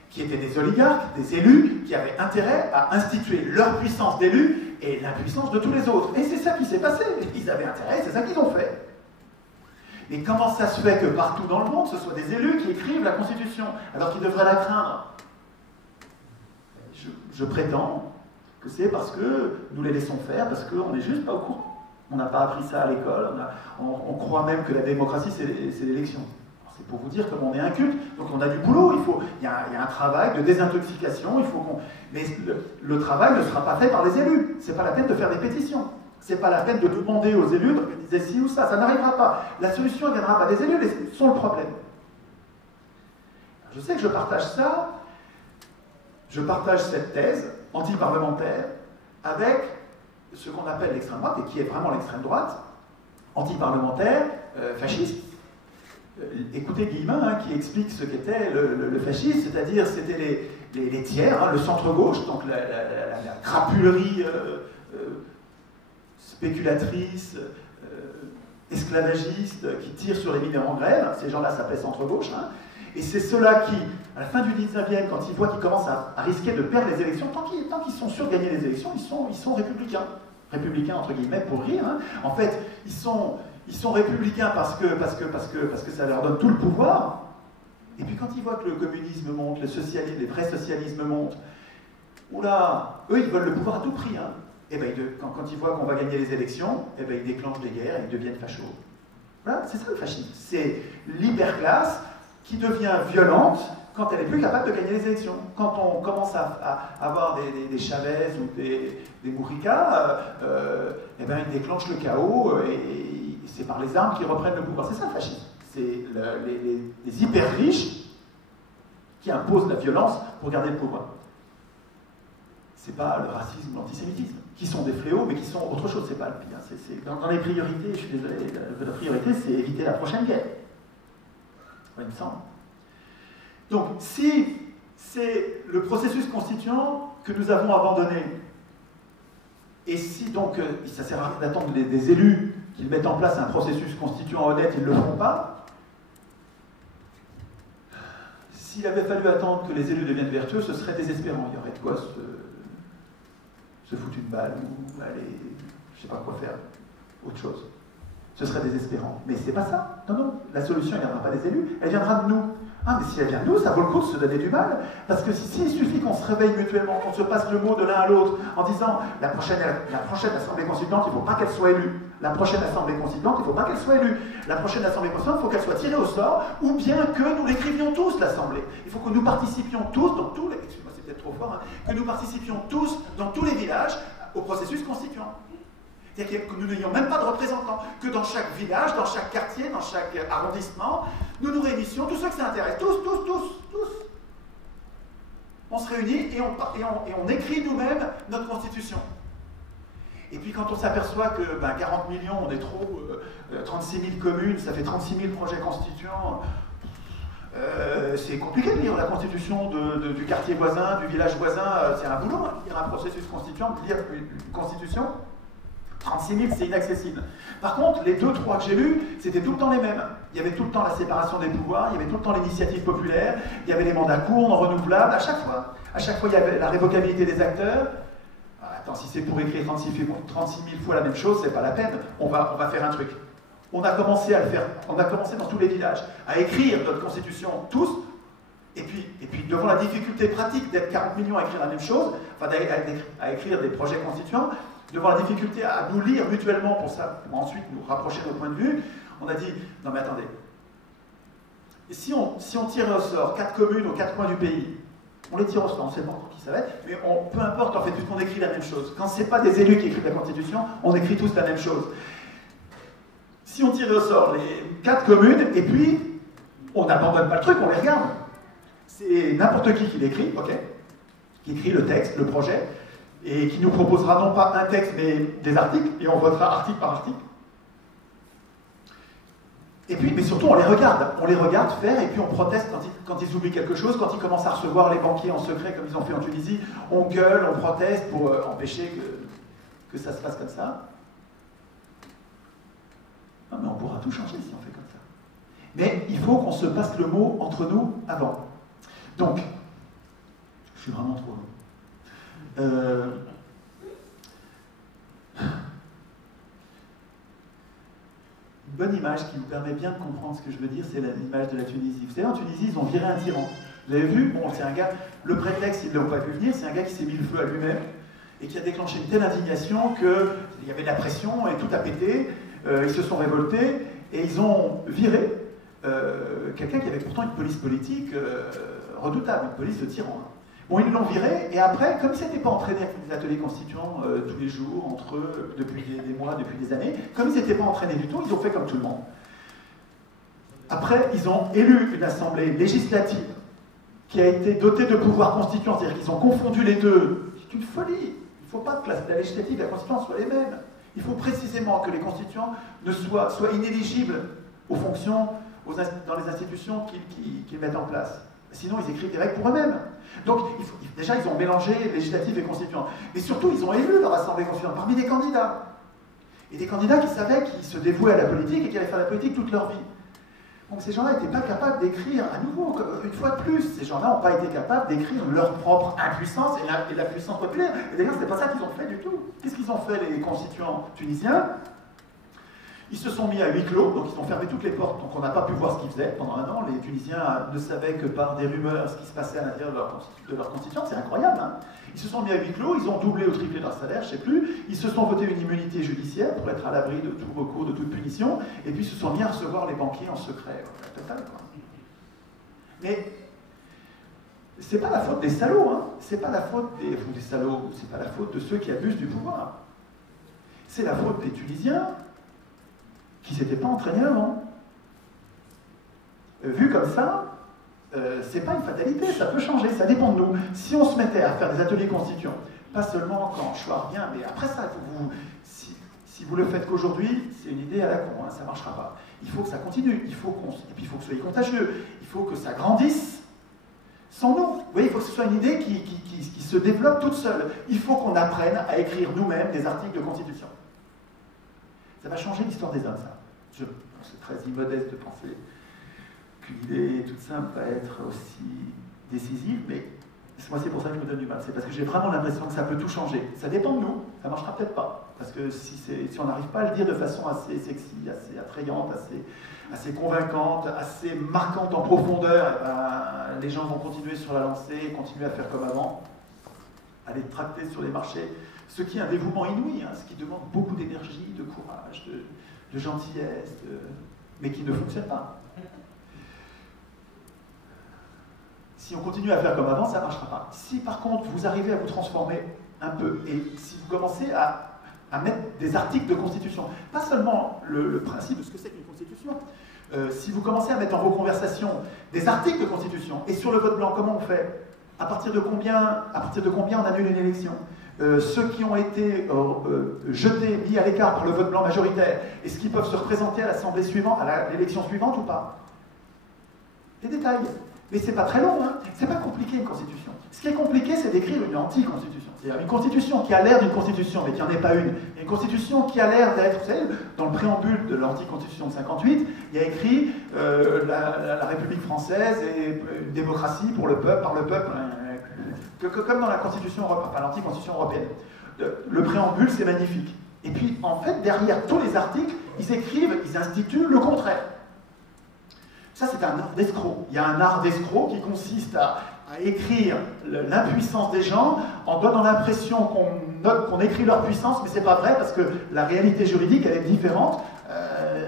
qui étaient des oligarques, des élus, qui avaient intérêt à instituer leur puissance d'élus et l'impuissance de tous les autres. Et c'est ça qui s'est passé. Ils avaient intérêt, c'est ça qu'ils ont fait. Mais comment ça se fait que partout dans le monde, ce soit des élus qui écrivent la Constitution, alors qu'ils devraient la craindre? Je prétends que c'est parce que nous les laissons faire, parce qu'on n'est juste pas au courant. On n'a pas appris ça à l'école, on croit même que la démocratie, c'est l'élection. C'est pour vous dire comme on est inculte, donc on a du boulot, il y a un travail de désintoxication, mais le travail ne sera pas fait par les élus. C'est pas la peine de faire des pétitions. C'est pas la peine de demander aux élus d'organiser ci ou ça. Ça n'arrivera pas. La solution ne viendra pas des élus, les élus sont le problème. Je sais que je partage ça, je partage cette thèse anti-parlementaire avec ce qu'on appelle l'extrême droite, et qui est vraiment l'extrême droite, anti-parlementaire, fasciste. Écoutez Guillemin, hein, qui explique ce qu'était le fascisme, c'est-à-dire c'était les tiers, hein, le centre-gauche, donc la crapulerie spéculatrice, esclavagiste, qui tire sur les mineurs en grève. Ces gens-là s'appelaient centre-gauche. Hein, et c'est ceux-là qui, à la fin du 19e, quand ils voient qu'ils commencent à risquer de perdre les élections, tant qu'ils sont sûrs de gagner les élections, ils sont républicains. Républicains entre guillemets pour rire. Hein. En fait, ils sont républicains parce que ça leur donne tout le pouvoir. Et puis quand ils voient que le communisme monte, le socialisme, les vrais socialismes montent, oula, eux ils veulent le pouvoir à tout prix. Hein. Et ben, quand ils voient qu'on va gagner les élections, et ben, ils déclenchent des guerres et ils deviennent fachos. Voilà, c'est ça le fascisme. C'est l'hyperclasse qui devient violente quand elle n'est plus capable de gagner les élections. Quand on commence à avoir des Chavez ou des Mourica, eh ben, ils déclenchent le chaos et c'est par les armes qu'ils reprennent le pouvoir. C'est ça le fascisme. C'est les hyper riches qui imposent la violence pour garder le pouvoir. C'est pas le racisme ou l'antisémitisme, qui sont des fléaux, mais qui sont autre chose, c'est pas le pire. Dans les priorités, je suis désolé, la priorité, c'est éviter la prochaine guerre. Il me semble. Donc, si c'est le processus constituant que nous avons abandonné, et si donc, ça sert à rien d'attendre des élus qu'ils mettent en place un processus constituant honnête, ils ne le font pas, s'il avait fallu attendre que les élus deviennent vertueux, ce serait désespérant. Il y aurait de quoi se foutre une balle ou aller, je ne sais pas quoi faire, autre chose. Ce serait désespérant. Mais c'est pas ça. Non, non. La solution, elle ne viendra pas des élus, elle viendra de nous. Ah, mais si elle vient de nous, ça vaut le coup de se donner du mal. Parce que s'il suffit qu'on se réveille mutuellement, qu'on se passe le mot de l'un à l'autre, en disant la prochaine Assemblée constituante, il ne faut pas qu'elle soit élue. La prochaine Assemblée constituante, il ne faut pas qu'elle soit élue. La prochaine Assemblée constituante, il faut qu'elle soit tirée au sort, ou bien que nous l'écrivions tous, l'Assemblée. Il faut que nous participions tous dans tous les... Excuse-moi, c'est peut-être trop fort, hein, que nous participions tous dans tous les villages au processus constituant. C'est-à-dire que nous n'ayons même pas de représentants, que dans chaque village, dans chaque quartier, dans chaque arrondissement, nous nous réunissions, tous ceux que ça intéresse, tous. On se réunit et on écrit nous-mêmes notre constitution. Et puis quand on s'aperçoit que 40 millions, on est trop, 36 000 communes, ça fait 36 000 projets constituants, c'est compliqué de lire la constitution du quartier voisin, du village voisin, c'est un boulot, hein, lire un processus constituant, de lire une constitution. 36 000, c'est inaccessible. Par contre, les 2-3 que j'ai lus, c'était tout le temps les mêmes. Il y avait tout le temps la séparation des pouvoirs, il y avait tout le temps l'initiative populaire, il y avait les mandats courts, non renouvelables, à chaque fois. À chaque fois, il y avait la révocabilité des acteurs. Attends, si c'est pour écrire 36 000 fois la même chose, c'est pas la peine. On va faire un truc. On a commencé à le faire, on a commencé dans tous les villages, à écrire notre constitution tous, et puis devant la difficulté pratique d'être 40 millions à écrire la même chose, enfin à écrire des projets constituants, devant la difficulté à nous lire mutuellement pour ça, pour ensuite nous rapprocher de nos points de vue, on a dit, non mais attendez, si on tirait au sort 4 communes aux 4 coins du pays, on les tire au sort, on ne sait pas encore qui ça va être, mais peu importe en fait, puisqu'on écrit la même chose. Quand ce n'est pas des élus qui écrivent la Constitution, on écrit tous la même chose. Si on tirait au sort les 4 communes, et puis on n'abandonne pas le truc, on les regarde. C'est n'importe qui l'écrit, ok, qui écrit le texte, le projet, et qui nous proposera non pas un texte, mais des articles, et on votera article par article. Et puis, mais surtout, on les regarde faire, et puis on proteste quand ils oublient quelque chose, quand ils commencent à recevoir les banquiers en secret, comme ils ont fait en Tunisie, on gueule, on proteste pour empêcher que ça se fasse comme ça. Non, mais on pourra tout changer si on fait comme ça. Mais il faut qu'on se passe le mot entre nous avant. Donc, je suis vraiment trop long. Une bonne image qui vous permet bien de comprendre ce que je veux dire, c'est l'image de la Tunisie. Vous savez, en Tunisie, ils ont viré un tyran. Vous avez vu? Bon, c'est un gars, le prétexte, ils ne l'ont pas vu venir, c'est un gars qui s'est mis le feu à lui-même et qui a déclenché une telle indignation qu'il y avait de la pression et tout a pété. Ils se sont révoltés et ils ont viré quelqu'un qui avait pourtant une police politique redoutable, une police de tyran. Bon, ils l'ont viré, et après, comme ils ne s'étaient pas entraînés avec des ateliers constituants tous les jours, entre eux, depuis des mois, depuis des années, comme ils n'étaient pas entraînés du tout, ils ont fait comme tout le monde. Après, ils ont élu une assemblée législative qui a été dotée de pouvoirs constituants, c'est-à-dire qu'ils ont confondu les deux. C'est une folie. Il ne faut pas que la législative et la constituante soient les mêmes. Il faut précisément que les constituants soient inéligibles aux fonctions, dans les institutions qu'ils mettent en place. Sinon, ils écrivent des règles pour eux-mêmes. Donc, déjà, ils ont mélangé législatif et constituant. Mais surtout, ils ont élu leur assemblée constituante parmi des candidats. Et des candidats qui savaient qu'ils se dévouaient à la politique et qui allaient faire la politique toute leur vie. Donc, ces gens-là n'étaient pas capables d'écrire, à nouveau, une fois de plus, ces gens-là n'ont pas été capables d'écrire leur propre impuissance et la puissance populaire. Et d'ailleurs, ce n'est pas ça qu'ils ont fait du tout. Qu'est-ce qu'ils ont fait, les constituants tunisiens? Ils se sont mis à huis clos, donc ils ont fermé toutes les portes, donc on n'a pas pu voir ce qu'ils faisaient pendant un an. Les Tunisiens ne savaient que par des rumeurs ce qui se passait à l'intérieur de leur constituante, c'est incroyable. Hein. Ils se sont mis à huis clos, ils ont doublé ou triplé leur salaire, je ne sais plus. Ils se sont votés une immunité judiciaire pour être à l'abri de tout recours, de toute punition, et puis ils se sont mis à recevoir les banquiers en secret. Total, quoi. Mais c'est pas la faute des salauds, hein. C'est pas la faute des salauds, c'est pas la faute de ceux qui abusent du pouvoir. C'est la faute des Tunisiens qui ne s'étaient pas entraînés avant. Vu comme ça, c'est pas une fatalité, ça peut changer, ça dépend de nous. Si on se mettait à faire des ateliers constituants, pas seulement quand Chouard vient, mais après ça, si vous le faites qu'aujourd'hui, c'est une idée à la con, hein, ça ne marchera pas. Il faut que ça continue, et puis il faut que ce soit contagieux, il faut que ça grandisse sans nous. Vous voyez, il faut que ce soit une idée qui se développe toute seule. Il faut qu'on apprenne à écrire nous-mêmes des articles de constitution. Ça va changer l'histoire des hommes, ça. C'est très immodeste de penser qu'une idée toute simple va être aussi décisive, mais moi c'est pour ça que je me donne du mal. C'est parce que j'ai vraiment l'impression que ça peut tout changer. Ça dépend de nous, ça ne marchera peut-être pas. Parce que si on n'arrive pas à le dire de façon assez sexy, assez attrayante, assez convaincante, assez marquante en profondeur, les gens vont continuer sur la lancée, continuer à faire comme avant, aller tracter sur les marchés, ce qui est un dévouement inouï, hein, ce qui demande beaucoup d'énergie, de courage, de gentillesse, mais qui ne fonctionne pas. Si on continue à faire comme avant, ça ne marchera pas. Si par contre vous arrivez à vous transformer un peu, et si vous commencez à mettre des articles de constitution, pas seulement le principe de ce que c'est qu'une constitution, si vous commencez à mettre dans vos conversations des articles de constitution, et sur le vote blanc, comment on fait? À partir de combien on annule une élection? Ceux qui ont été jetés, mis à l'écart par le vote blanc majoritaire, est-ce qu'ils peuvent se représenter à l'assemblée suivante, à l'élection suivante ou pas? Des détails. Mais c'est pas très long, hein. C'est pas compliqué une constitution. Ce qui est compliqué, c'est d'écrire une anti-constitution. C'est-à-dire une constitution qui a l'air d'une constitution, mais qui n'en est pas une. Et une constitution qui a l'air d'être, vous savez, dans le préambule de l'anti-constitution de 58, il y a écrit la République française est une démocratie pour le peuple, par le peuple, comme dans la constitution européenne, enfin l'anti-constitution européenne. Le préambule, c'est magnifique. Et puis, en fait, derrière tous les articles, ils instituent le contraire. Ça, c'est un art d'escroc. Il y a un art d'escroc qui consiste à écrire l'impuissance des gens en donnant l'impression qu'on écrit leur puissance, mais c'est pas vrai parce que la réalité juridique, elle est différente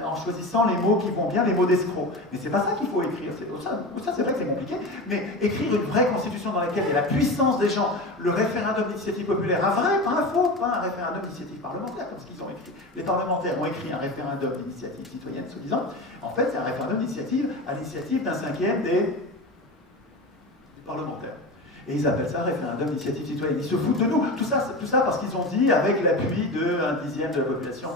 en choisissant les mots qui vont bien, les mots d'escroc. Mais c'est pas ça qu'il faut écrire. Ça, c'est vrai que c'est compliqué, mais écrire une vraie constitution dans laquelle il y a la puissance des gens, le référendum d'initiative populaire, un vrai, pas un faux, pas un référendum d'initiative parlementaire, comme ce qu'ils ont écrit. Les parlementaires ont écrit un référendum d'initiative citoyenne, soi-disant. En fait, c'est un référendum d'initiative à l'initiative d'un cinquième des parlementaires. Et ils appellent ça référendum d'initiative citoyenne. Ils se foutent de nous. Tout ça parce qu'ils ont dit, avec l'appui d'un dixième de la population,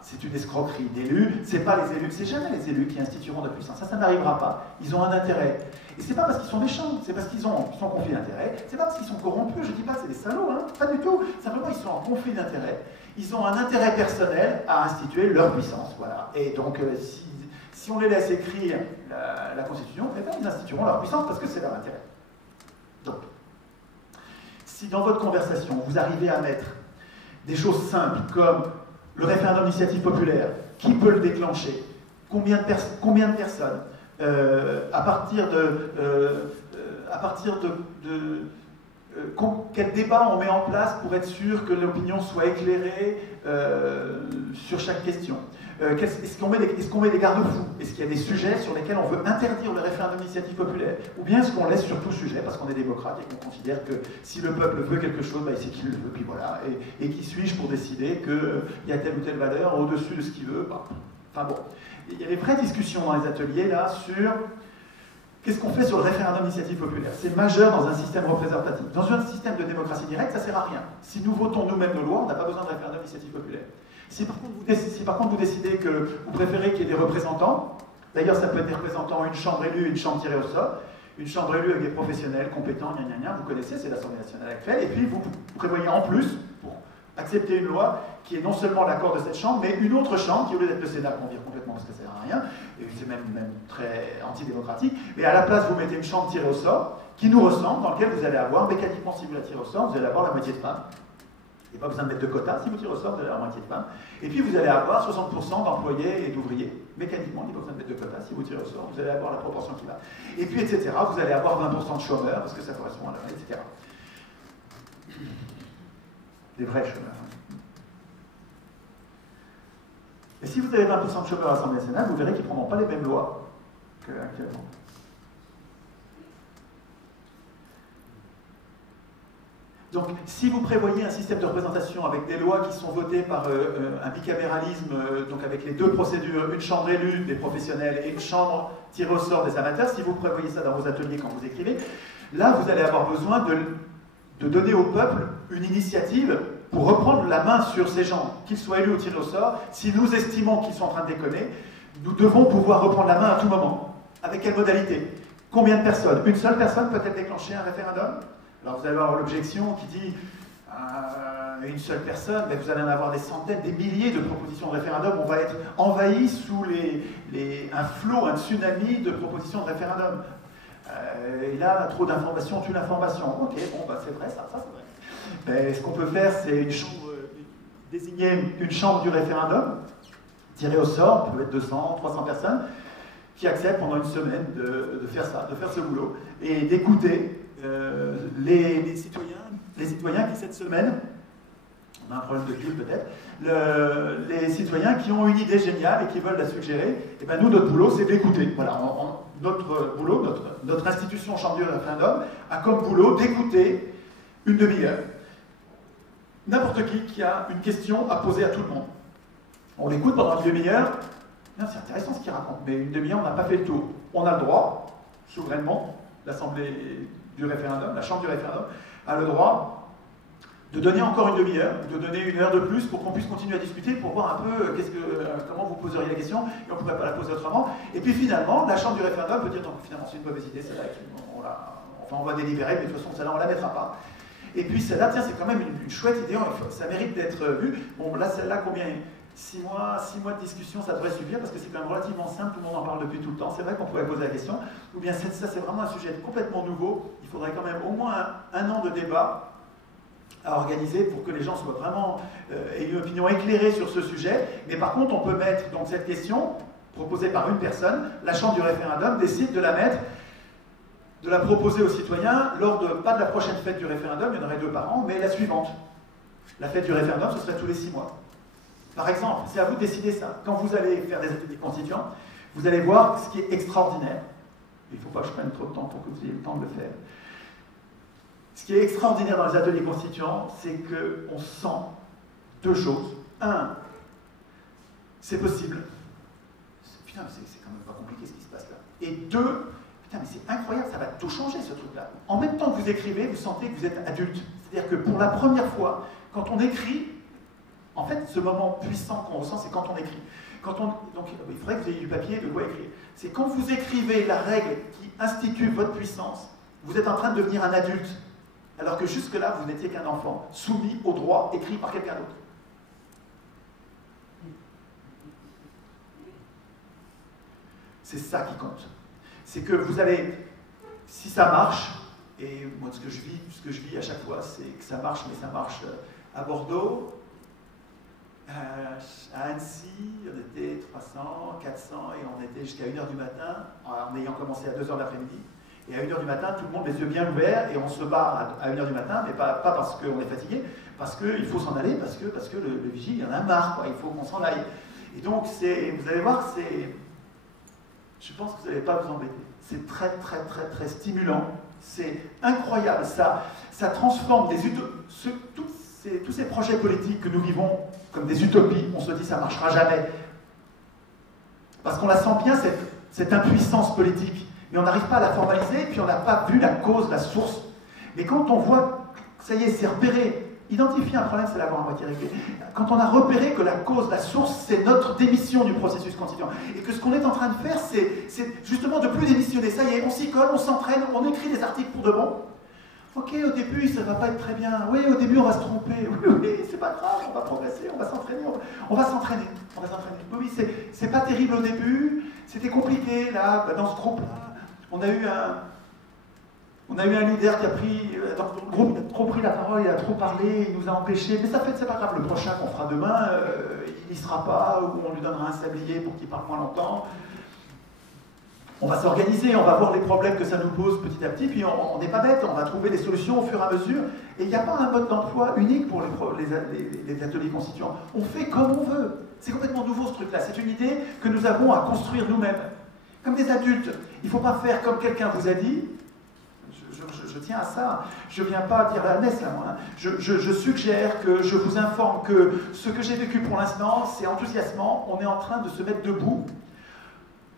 c'est une escroquerie d'élus. C'est pas les élus, c'est jamais les élus qui institueront de puissance. Ça n'arrivera pas. Ils ont un intérêt. Et c'est pas parce qu'ils sont méchants, c'est parce qu'ils sont en conflit d'intérêt. C'est pas parce qu'ils sont corrompus. Je dis pas que c'est des salauds, hein. Pas du tout. Simplement, ils sont en conflit d'intérêt. Ils ont un intérêt personnel à instituer leur puissance. Voilà. Et donc, si on les laisse écrire la Constitution, eh bien, ils institueront leur puissance parce que c'est leur intérêt. Donc, si dans votre conversation, vous arrivez à mettre des choses simples comme le référendum d'initiative populaire, qui peut le déclencher, combien de personnes, quel débat on met en place pour être sûr que l'opinion soit éclairée sur chaque question. Est-ce qu'on met des garde-fous? Est-ce qu'il y a des sujets sur lesquels on veut interdire le référendum d'initiative populaire? Ou bien est-ce qu'on laisse sur tout sujet, parce qu'on est démocrate et qu'on considère que si le peuple veut quelque chose, c'est qu'il le veut, puis voilà. Et qui suis-je pour décider qu'il y a telle ou telle valeur au-dessus de ce qu'il veut? Enfin bon, il y a des vraies discussions dans les ateliers là sur qu'est-ce qu'on fait sur le référendum d'initiative populaire. C'est majeur dans un système représentatif. Dans un système de démocratie directe, ça ne sert à rien. Si nous votons nous-mêmes nos lois, on n'a pas besoin de référendum d'initiative populaire. Si par contre vous décidez que vous préférez qu'il y ait des représentants, d'ailleurs ça peut être des représentants, une chambre élue, une chambre tirée au sort, une chambre élue avec des professionnels compétents, vous connaissez, c'est l'Assemblée nationale actuelle, et puis vous prévoyez en plus, pour accepter une loi, qui est non seulement l'accord de cette chambre, mais une autre chambre, qui au lieu d'être le Sénat, qu'on vire complètement parce que ça ne sert à rien, et c'est même très antidémocratique, mais à la place vous mettez une chambre tirée au sort, qui nous ressemble, dans laquelle vous allez avoir, mécaniquement si vous la tirez au sort, vous allez avoir la moitié de femmes, Il n'y a pas besoin de mettre de quotas. Si vous tirez au sort, vous allez avoir moitié de femmes. Et puis vous allez avoir 60% d'employés et d'ouvriers. Mécaniquement, il n'y a pas besoin de mettre de quotas. Si vous tirez au sort, vous allez avoir la proportion qui va. Et puis, etc. Vous allez avoir 20% de chômeurs, parce que ça correspond à la... etc. Des vrais chômeurs. Et si vous avez 20% de chômeurs à l'Assemblée nationale, vous verrez qu'ils ne prendront pas les mêmes lois qu'actuellement. Donc, si vous prévoyez un système de représentation avec des lois qui sont votées par un bicaméralisme, donc avec les deux procédures, une chambre élue des professionnels et une chambre tirée au sort des amateurs, si vous prévoyez ça dans vos ateliers quand vous écrivez, là, vous allez avoir besoin de donner au peuple une initiative pour reprendre la main sur ces gens, qu'ils soient élus ou tirés au sort. Si nous estimons qu'ils sont en train de déconner, nous devons pouvoir reprendre la main à tout moment. Avec quelle modalité? Combien de personnes? Une seule personne peut-elle déclencher un référendum? Alors vous allez avoir l'objection qui dit une seule personne, mais vous allez en avoir des centaines, des milliers de propositions de référendum. On va être envahi sous un flot, un tsunami de propositions de référendum. Et là, trop d'informations tue l'information. Ok, bon, bah, c'est vrai, ça c'est vrai. Mais ce qu'on peut faire, c'est désigner une chambre du référendum, tirer au sort, peut être 200, 300 personnes, qui acceptent pendant une semaine de faire ça, de faire ce boulot, et d'écouter les citoyens qui, cette semaine, on a un problème de culte peut-être, les citoyens qui ont une idée géniale et qui veulent la suggérer, et bien nous, notre boulot, c'est d'écouter. Voilà, notre boulot, notre institution Chambre du référendum, a comme boulot d'écouter une demi-heure. N'importe qui a une question à poser à tout le monde. On l'écoute pendant une demi-heure. C'est intéressant ce qu'il raconte, mais une demi-heure, on n'a pas fait le tour. On a le droit, souverainement, l'Assemblée du référendum, la Chambre du référendum, a le droit de donner encore une demi-heure, de donner une heure de plus pour qu'on puisse continuer à discuter, pour voir un peu comment vous poseriez la question, et on ne pourrait pas la poser autrement. Et puis finalement, la Chambre du référendum peut dire, donc finalement c'est une mauvaise idée, celle-là, on va délibérer, mais de toute façon celle-là on ne la mettra pas. Et puis celle-là, tiens, c'est quand même une chouette idée, ça mérite d'être vu. Bon, là, celle-là, combien? 6 mois de discussion, ça devrait suffire, parce que c'est quand même relativement simple, tout le monde en parle depuis tout le temps. C'est vrai qu'on pourrait poser la question. Ou bien ça, c'est vraiment un sujet complètement nouveau. Il faudrait quand même au moins un an de débat à organiser pour que les gens soient vraiment aient une opinion éclairée sur ce sujet. Mais par contre, on peut mettre donc cette question, proposée par une personne, la Chambre du référendum décide de la proposer aux citoyens pas de la prochaine fête du référendum, il y en aurait 2 par an, mais la suivante. La fête du référendum, ce serait tous les 6 mois. Par exemple, c'est à vous de décider ça. Quand vous allez faire des ateliers constituants, vous allez voir ce qui est extraordinaire. Il ne faut pas que je prenne trop de temps pour que vous ayez le temps de le faire. Ce qui est extraordinaire dans les ateliers constituants, c'est qu'on sent 2 choses. 1, c'est possible. Putain, c'est quand même pas compliqué ce qui se passe là. Et 2, putain, mais c'est incroyable, ça va tout changer ce truc-là. En même temps que vous écrivez, vous sentez que vous êtes adulte. C'est-à-dire que pour la première fois, quand on écrit, en fait, ce moment puissant qu'on ressent, c'est quand on écrit. Donc, il faudrait que vous ayez du papier, de quoi écrire. C'est quand vous écrivez la règle qui institue votre puissance, vous êtes en train de devenir un adulte, alors que jusque-là, vous n'étiez qu'un enfant, soumis au droit écrit par quelqu'un d'autre. C'est ça qui compte. C'est que vous allez, si ça marche, et moi ce que je vis à chaque fois, c'est que ça marche, mais ça marche à Bordeaux, à Annecy, on était 300, 400, et on était jusqu'à 1h du matin, en ayant commencé à 2h l'après-midi. Et à 1h du matin, tout le monde les yeux bien ouverts, et on se bat à 1h du matin, mais pas parce qu'on est fatigué, parce qu'il faut s'en aller, parce que le vigile, il en a marre, quoi, il faut qu'on s'en aille. Et donc, vous allez voir, je pense que vous n'allez pas vous embêter. C'est très, très, très, très stimulant. C'est incroyable. Ça transforme tous ces projets politiques que nous vivons comme des utopies. On se dit, ça ne marchera jamais. Parce qu'on la sent bien, cette impuissance politique. Mais on n'arrive pas à la formaliser, puis on n'a pas vu la cause, la source. Mais quand on voit, ça y est, c'est repéré, identifier un problème, c'est l'avoir à moitié réglé. Quand on a repéré que la cause, la source, c'est notre démission du processus constituant, et que ce qu'on est en train de faire, c'est justement de plus démissionner. Ça y est, on s'y colle, on s'entraîne, on écrit des articles pour de bon. Ok, au début, ça ne va pas être très bien. Oui, au début, on va se tromper. Oui, c'est pas grave, on va progresser, on va s'entraîner. On va s'entraîner. Oui, c'est pas terrible au début. C'était compliqué, là, dans ce groupe-là. On On a eu un leader qui a pris, dans le groupe, il a trop pris la parole, il a trop parlé, il nous a empêchés. Mais ça fait, c'est pas grave, le prochain qu'on fera demain, il n'y sera pas, ou on lui donnera un sablier pour qu'il parle moins longtemps. On va s'organiser, on va voir les problèmes que ça nous pose petit à petit, puis on n'est pas bête, on va trouver des solutions au fur et à mesure. Et il n'y a pas un mode d'emploi unique pour les ateliers constituants. On fait comme on veut. C'est complètement nouveau ce truc-là. C'est une idée que nous avons à construire nous-mêmes. Comme des adultes. Il ne faut pas faire comme quelqu'un vous a dit. Je tiens à ça. Je ne viens pas dire la messe, là, moi. Hein. Je suggère que je vous informe que ce que j'ai vécu pour l'instant, c'est enthousiasmant. On est en train de se mettre debout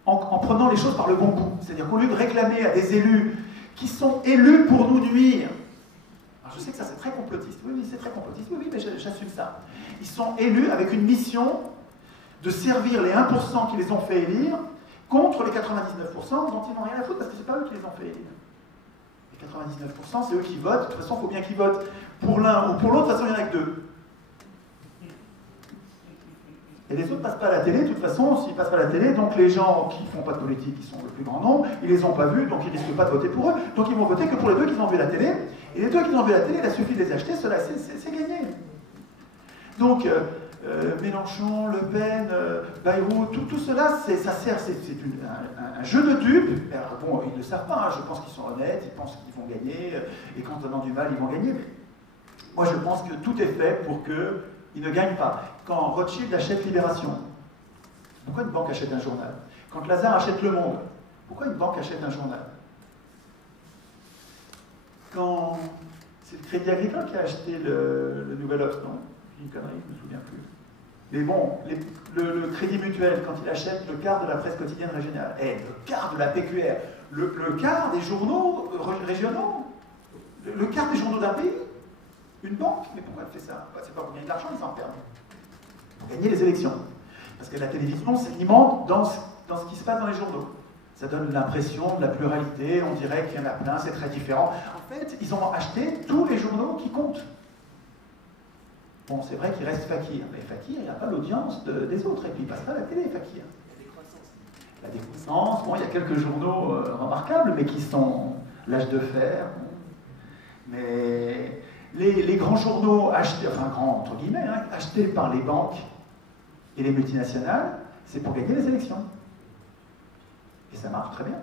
en prenant les choses par le bon bout. C'est-à-dire qu'au lieu de réclamer à des élus qui sont élus pour nous nuire, alors je sais que ça c'est très complotiste, oui, c'est très complotiste, oui, mais j'assume ça. Ils sont élus avec une mission de servir les 1% qui les ont fait élire contre les 99% dont ils n'ont rien à foutre parce que c'est pas eux qui les ont fait élire. Les 99%, c'est eux qui votent. De toute façon, il faut bien qu'ils votent pour l'un ou pour l'autre. De toute façon, il n'y en a que deux. Et les autres ne passent pas à la télé. De toute façon, s'ils ne passent pas à la télé, donc les gens qui ne font pas de politique, qui sont le plus grand nombre, ils ne les ont pas vus, donc ils ne risquent pas de voter pour eux. Donc ils vont voter que pour les deux qui ont vu la télé. Et les deux qui ont vu la télé, il a suffi de les acheter. Cela, c'est gagné. Donc, Mélenchon, Le Pen, Bayrou, tout cela, ça sert, c'est un jeu de dupes. Alors, bon, ils ne le savent pas, hein, je pense qu'ils sont honnêtes, ils pensent qu'ils vont gagner, et quand on a du mal, ils vont gagner. Mais moi, je pense que tout est fait pour qu'ils ne gagnent pas. Quand Rothschild achète Libération, pourquoi une banque achète un journal? Quand Lazare achète Le Monde, pourquoi une banque achète un journal? Quand c'est le Crédit Agricole qui a acheté le Nouvel Obs, non? Une connerie, je ne me souviens plus. Mais bon, le Crédit Mutuel, quand il achète le quart de la presse quotidienne régionale, le quart de la PQR, le quart des journaux régionaux, le quart des journaux d'un pays, une banque, mais pourquoi elle fait ça? C'est pas pour gagner de l'argent, ils s'en perdent. Pour gagner les élections. Parce que la télévision s'alimente dans ce qui se passe dans les journaux. Ça donne l'impression de la pluralité, on dirait qu'il y en a plein, c'est très différent. En fait, ils ont acheté tous les journaux qui comptent. Bon, c'est vrai qu'il reste Fakir, mais Fakir, il n'a pas l'audience des autres, et puis il ne passe pas à la télé, Fakir. La décroissance, bon, il y a quelques journaux remarquables, mais qui sont l'âge de fer. Mais les grands journaux achetés, enfin grands entre guillemets, hein, achetés par les banques et les multinationales, c'est pour gagner les élections. Et ça marche très bien.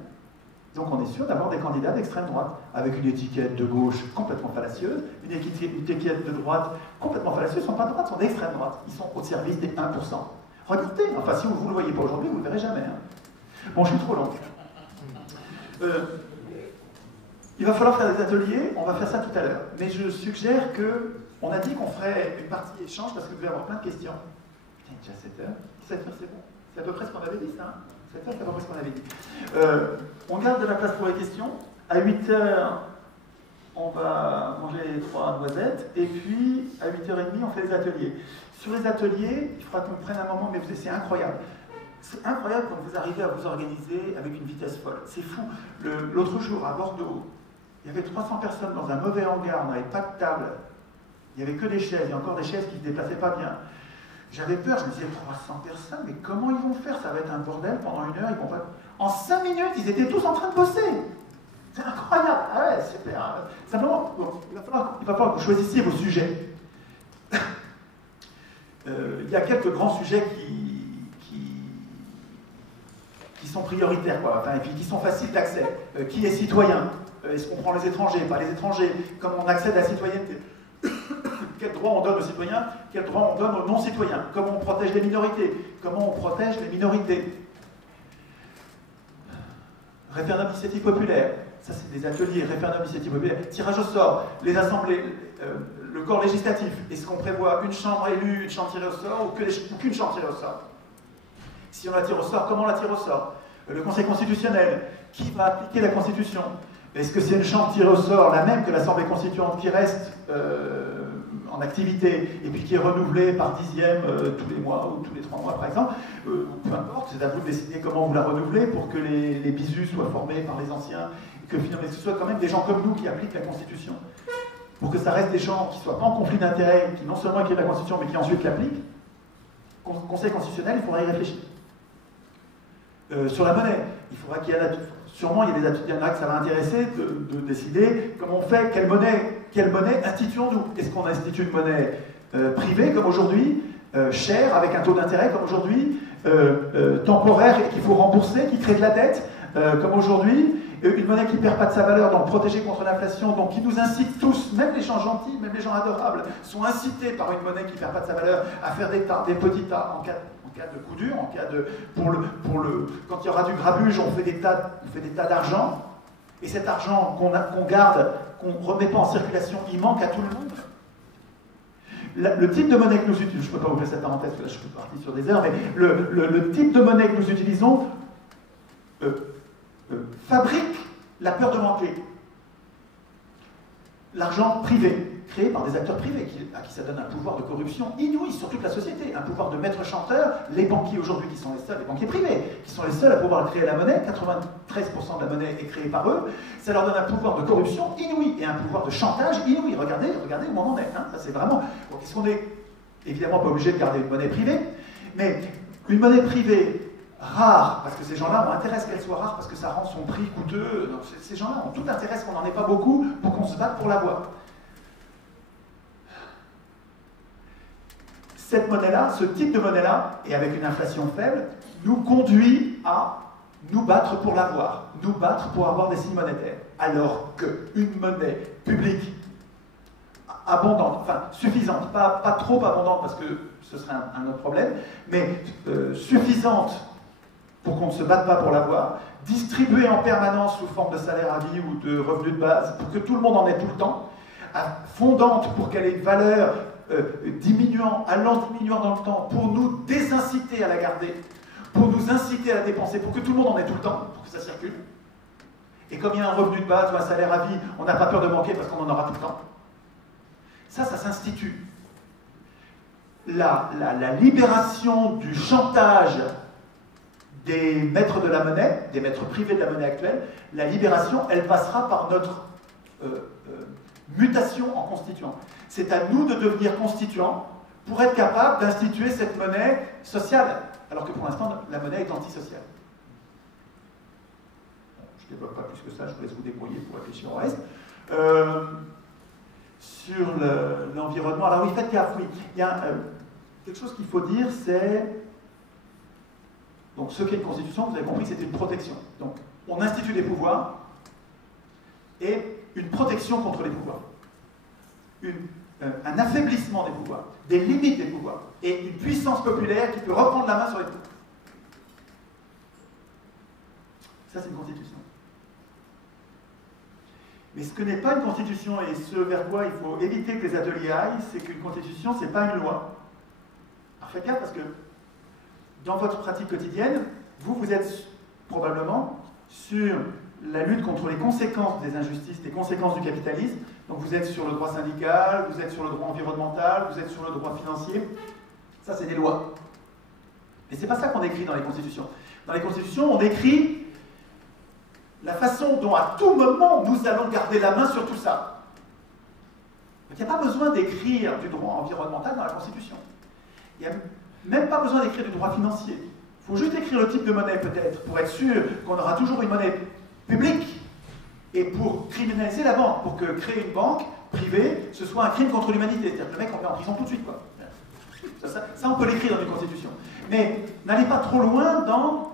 Donc on est sûr d'avoir des candidats d'extrême droite, avec une étiquette de gauche complètement fallacieuse, une étiquette de droite complètement fallacieuse. Ils ne sont pas de droite, ils sont d'extrême droite. Ils sont au service des 1%. Regardez, enfin si vous ne le voyez pas aujourd'hui, vous ne le verrez jamais. Hein. Bon, je suis trop long. Il va falloir faire des ateliers, on va faire ça tout à l'heure. Mais je suggère que, on a dit qu'on ferait une partie échange parce que vous allez avoir plein de questions. Putain, déjà 7 heures. 7 heures, c'est bon. C'est à peu près ce qu'on avait dit, ça. Hein. 7 heures, c'est à peu près ce qu'on avait dit. On garde de la place pour les questions. À 8 heures, on va manger 3 noisettes. Et puis, à 8h30, on fait les ateliers. Sur les ateliers, il faudra qu'on prenne un moment, mais c'est incroyable. C'est incroyable quand vous arrivez à vous organiser avec une vitesse folle. C'est fou. L'autre jour, à Bordeaux, il y avait 300 personnes dans un mauvais hangar, on n'avait pas de table. Il n'y avait que des chaises, il y a encore des chaises qui ne se déplaçaient pas bien. J'avais peur, je me disais 300 personnes, mais comment ils vont faire? Ça va être un bordel pendant 1 heure, ils vont pas... En 5 minutes, ils étaient tous en train de bosser. C'est incroyable. Ah ouais, super. Simplement, bon, il va falloir que vous choisissiez vos sujets. Il y a quelques grands sujets qui sont prioritaires, quoi. Enfin, et puis qui sont faciles d'accès. Qui est citoyen? Est-ce qu'on prend les étrangers, pas les étrangers? Comment on accède à la citoyenneté? Quel droit on donne aux citoyens? Quel droit on donne aux non-citoyens? Comment on protège les minorités? Comment on protège les minorités? Référendum d'initiative populaire. Ça, c'est des ateliers, référendum d'initiative populaire. Tirage au sort, les assemblées, le corps législatif. Est-ce qu'on prévoit une chambre élue, une chambre tirée au sort, ou qu'une chambre tirée au sort? Si on la tire au sort, comment on la tire au sort? Le Conseil constitutionnel, qui va appliquer la Constitution? Est-ce que c'est une chambre tirée au sort, la même que l'Assemblée constituante, qui reste en activité, et puis qui est renouvelée par dixième tous les mois, ou tous les 3 mois par exemple? Peu importe, c'est à vous de décider comment vous la renouvelez pour que les bisus soient formés par les anciens, et que finalement ce soit quand même des gens comme nous qui appliquent la Constitution. Pour que ça reste des gens qui ne soient pas en conflit d'intérêts, qui non seulement écrivent la Constitution, mais qui ensuite l'appliquent. Conseil constitutionnel, il faudra y réfléchir. Sur la monnaie, il faudra qu'il y ait sûrement, il y en a que ça va intéresser de décider comment on fait, quelle monnaie instituons-nous. Est-ce qu'on institue une monnaie privée, comme aujourd'hui, chère, avec un taux d'intérêt, comme aujourd'hui, temporaire et qu'il faut rembourser, qui crée de la dette, comme aujourd'hui, une monnaie qui ne perd pas de sa valeur, donc protégée contre l'inflation, donc qui nous incite tous, même les gens gentils, même les gens adorables, sont incités par une monnaie qui ne perd pas de sa valeur à faire des petits tas en cas de coup dur, en cas de quand il y aura du grabuge, on fait des tas d'argent, et cet argent qu'on garde, qu'on ne remet pas en circulation, il manque à tout le monde. Le type de monnaie que nous utilisons, je ne peux pas ouvrir cette parenthèse, parce que là je suis parti sur des heures, mais le type de monnaie que nous utilisons fabrique la peur de manquer. L'argent privé, créé par des acteurs privés, à qui ça donne un pouvoir de corruption inouï sur toute la société, un pouvoir de maître-chanteur. Les banquiers aujourd'hui qui sont les seuls, les banquiers privés, qui sont les seuls à pouvoir créer la monnaie, 93% de la monnaie est créée par eux, ça leur donne un pouvoir de corruption inouï et un pouvoir de chantage inouï. Regardez où on en est. Ça c'est vraiment... Est-ce qu'on est évidemment pas obligé de garder une monnaie privée, mais une monnaie privée rare, parce que ces gens-là ont intérêt à ce qu'elle soit rare, parce que ça rend son prix coûteux. Donc, ces gens-là ont tout intérêt à ce qu'on n'en ait pas beaucoup pour qu'on se batte pour l'avoir. Cette monnaie-là, ce type de monnaie-là, et avec une inflation faible, nous conduit à nous battre pour l'avoir, nous battre pour avoir des signes monétaires. Alors qu'une monnaie publique abondante, enfin suffisante, pas trop abondante parce que ce serait un autre problème, mais suffisante pour qu'on ne se batte pas pour l'avoir, distribuée en permanence sous forme de salaire à vie ou de revenus de base, pour que tout le monde en ait tout le temps, fondante pour qu'elle ait une valeur allant diminuant dans le temps, pour nous désinciter à la garder, pour nous inciter à la dépenser, pour que tout le monde en ait tout le temps, pour que ça circule. Et comme il y a un revenu de base ou un salaire à vie, on n'a pas peur de manquer parce qu'on en aura tout le temps. Ça s'institue. La libération du chantage des maîtres de la monnaie, des maîtres privés de la monnaie actuelle, la libération, elle passera par notre mutation en constituant. C'est à nous de devenir constituants pour être capable d'instituer cette monnaie sociale, alors que pour l'instant, la monnaie est antisociale. Je ne développe pas plus que ça, je vous laisse vous débrouiller pour réfléchir au reste. Sur l'environnement, alors oui, faites gaffe, oui. Il y a quelque chose qu'il faut dire, c'est... Donc ce qu'est une constitution, vous avez compris, c'est une protection. Donc on institue des pouvoirs et une protection contre les pouvoirs. Un affaiblissement des pouvoirs, des limites des pouvoirs, et une puissance populaire qui peut reprendre la main sur les pouvoirs. Ça, c'est une constitution. Mais ce que n'est pas une constitution, et ce vers quoi il faut éviter que les ateliers aillent, c'est qu'une constitution, ce n'est pas une loi. Alors faites gaffe parce que dans votre pratique quotidienne, vous êtes probablement sur la lutte contre les conséquences des injustices, les conséquences du capitalisme. Donc vous êtes sur le droit syndical, vous êtes sur le droit environnemental, vous êtes sur le droit financier. Ça, c'est des lois. Mais ce n'est pas ça qu'on écrit dans les constitutions. Dans les constitutions, on écrit la façon dont à tout moment nous allons garder la main sur tout ça. Donc il n'y a pas besoin d'écrire du droit environnemental dans la Constitution. Il n'y a même pas besoin d'écrire du droit financier. Il faut juste écrire le type de monnaie peut-être, pour être sûr qu'on aura toujours une monnaie publique, et pour criminaliser la banque, pour que créer une banque privée, ce soit un crime contre l'humanité. C'est-à-dire que le mec, on met en prison tout de suite, quoi. Ça, on peut l'écrire dans une constitution. Mais n'allez pas trop loin dans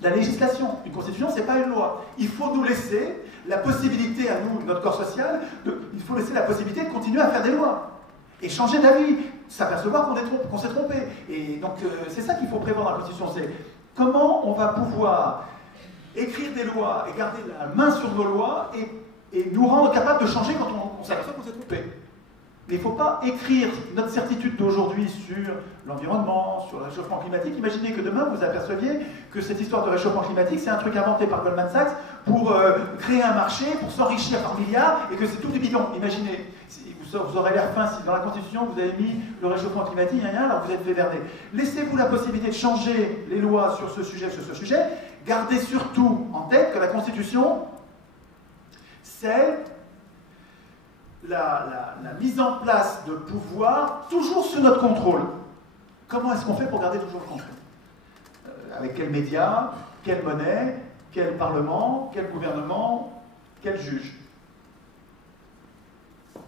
la législation. Une constitution, ce n'est pas une loi. Il faut nous laisser la possibilité, à nous, notre corps social, il faut laisser la possibilité de continuer à faire des lois. Et changer d'avis, s'apercevoir qu'on s'est trompé. Et donc, c'est ça qu'il faut prévoir dans la Constitution, c'est comment on va pouvoir écrire des lois et garder la main sur nos lois et nous rendre capables de changer quand on s'aperçoit qu'on s'est trompé. Mais il ne faut pas écrire notre certitude d'aujourd'hui sur l'environnement, sur le réchauffement climatique. Imaginez que demain, vous aperceviez que cette histoire de réchauffement climatique, c'est un truc inventé par Goldman Sachs pour créer un marché, pour s'enrichir par milliards, et que c'est tout du bidon. Imaginez. Vous aurez l'air fin si dans la Constitution vous avez mis le réchauffement climatique, alors vous êtes fait berner. Laissez-vous la possibilité de changer les lois sur ce sujet, Gardez surtout en tête que la Constitution, c'est la mise en place de pouvoir toujours sous notre contrôle. Comment est-ce qu'on fait pour garder toujours le contrôle ? Avec quels médias, quelle monnaie, quel parlement, quel gouvernement, quel juge?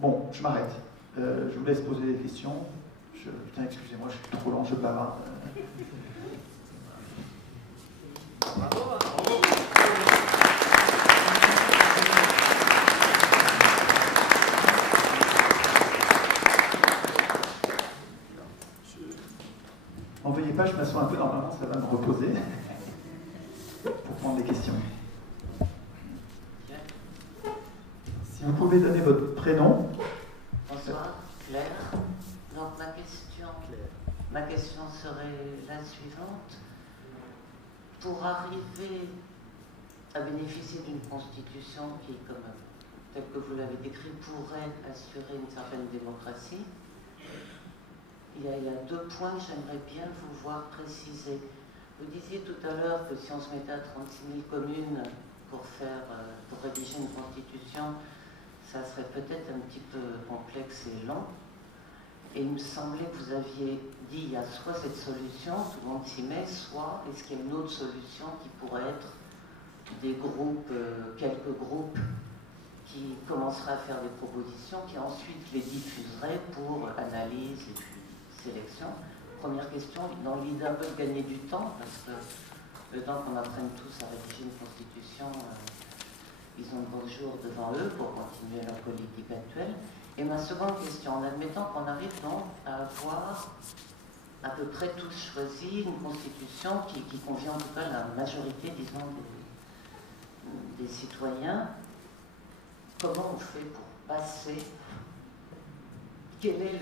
Bon, je m'arrête. Je vous laisse poser des questions. Putain, excusez-moi, je suis trop lent, je bavarde. Bravo, hein. N'en veuillez pas, je m'assois un peu, normalement ça va me reposer pour prendre des questions. Si vous pouvez donner votre prénom. Bonsoir, Claire. Donc ma question serait la suivante. Pour arriver à bénéficier d'une constitution qui, comme telle que vous l'avez décrit, pourrait assurer une certaine démocratie, il y a deux points que j'aimerais bien vous voir préciser. Vous disiez tout à l'heure que si on se mettait à 36 000 communes pour rédiger une constitution, ça serait peut-être un petit peu complexe et long. Et il me semblait que vous aviez dit il y a soit cette solution, tout le monde s'y met, soit est-ce qu'il y a une autre solution qui pourrait être des groupes, quelques groupes qui commenceraient à faire des propositions, qui ensuite les diffuseraient pour analyse et puis sélection. Première question, dans l'idée un peu de gagner du temps, parce que le temps qu'on apprenne tous à rédiger une constitution, ils ont de beaux jours devant eux pour continuer leur politique actuelle. Et ma seconde question, en admettant qu'on arrive donc à avoir à peu près tous choisi une constitution qui convient en tout cas à la majorité, disons, des citoyens, comment on fait pour passer? Quel est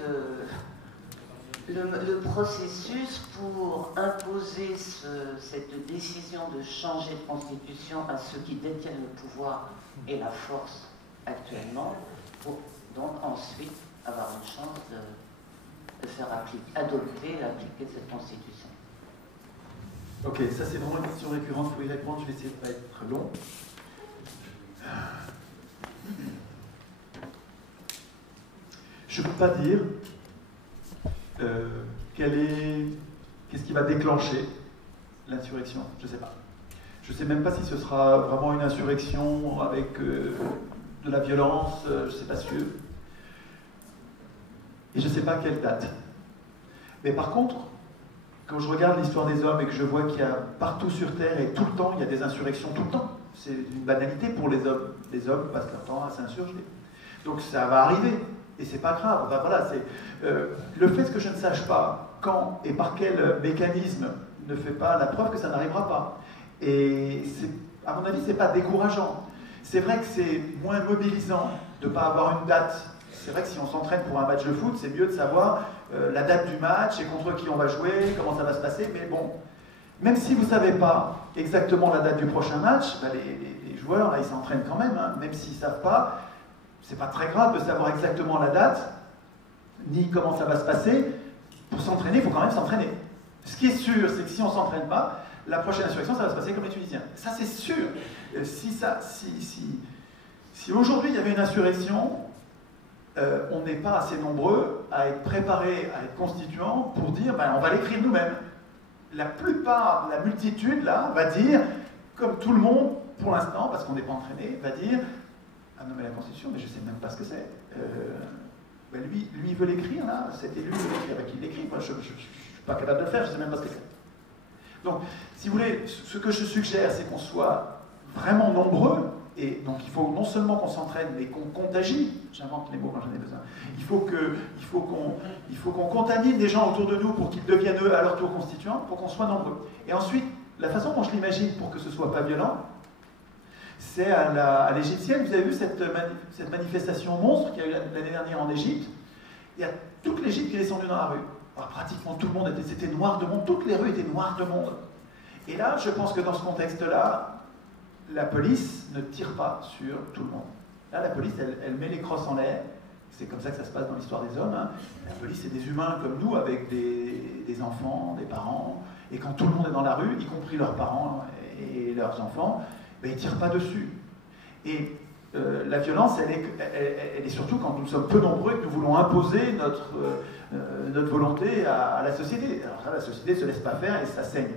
le processus pour imposer cette décision de changer de constitution à ceux qui détiennent le pouvoir et la force actuellement, pour donc ensuite avoir une chance de faire adopter et appliquer cette constitution? Ok, ça c'est vraiment une question récurrente, il faut y répondre, je vais essayer de ne pas être long. Je ne peux pas dire qu'est-ce qui va déclencher l'insurrection, je ne sais pas. Je ne sais même pas si ce sera vraiment une insurrection avec de la violence, je ne sais pas sûr. Et je ne sais pas à quelle date. Mais par contre, quand je regarde l'histoire des hommes et que je vois qu'il y a partout sur Terre et tout le temps, il y a des insurrections tout le temps. C'est une banalité pour les hommes. Les hommes passent leur temps à s'insurger. Donc ça va arriver. Et c'est pas grave. Enfin, voilà, le fait que je ne sache pas quand et par quel mécanisme ne fait pas la preuve que ça n'arrivera pas. Et à mon avis, c'est pas décourageant. C'est vrai que c'est moins mobilisant de ne pas avoir une date. C'est vrai que si on s'entraîne pour un match de foot, c'est mieux de savoir la date du match et contre qui on va jouer, comment ça va se passer. Mais bon, même si vous ne savez pas exactement la date du prochain match, bah les joueurs, là, ils s'entraînent quand même. Hein, même s'ils ne savent pas, c'est pas très grave de savoir exactement la date, ni comment ça va se passer. Pour s'entraîner, il faut quand même s'entraîner. Ce qui est sûr, c'est que si on ne s'entraîne pas, la prochaine insurrection, ça va se passer comme les Tunisiens. Ça, c'est sûr. Si aujourd'hui il y avait une insurrection, on n'est pas assez nombreux à être préparés, à être constituants pour dire ben, on va l'écrire nous-mêmes. La plupart, la multitude, là, va dire, comme tout le monde, pour l'instant, parce qu'on n'est pas entraîné, va dire ah non, mais la Constitution, mais je ne sais même pas ce que c'est. Ben lui, il veut l'écrire, là, cet élu veut l'écrire, ben, qu'il l'écrit. Moi, je ne suis pas capable de le faire, je ne sais même pas ce que c'est. Donc, si vous voulez, ce que je suggère, c'est qu'on soit vraiment nombreux, et donc il faut non seulement qu'on s'entraîne, mais qu'on contagie. J'invente les mots quand j'en ai besoin. Il faut qu'on contamine des gens autour de nous pour qu'ils deviennent eux à leur tour constituants, pour qu'on soit nombreux. Et ensuite, la façon dont je l'imagine pour que ce ne soit pas violent, c'est à l'égyptienne. Vous avez vu cette manifestation monstre qu'il y a eu l'année dernière en Égypte? Il y a toute l'Égypte qui est descendue dans la rue. Alors, pratiquement tout le monde c'était noir de monde, toutes les rues étaient noires de monde. Et là, je pense que dans ce contexte-là, la police ne tire pas sur tout le monde. Là, la police, elle met les crosses en l'air. C'est comme ça que ça se passe dans l'histoire des hommes. Hein. La police, c'est des humains comme nous, avec des enfants, des parents. Et quand tout le monde est dans la rue, y compris leurs parents et leurs enfants, ben, ils ne tirent pas dessus. Et la violence, elle est surtout quand nous sommes peu nombreux et que nous voulons imposer notre volonté à la société. Alors ça, la société ne se laisse pas faire et ça saigne.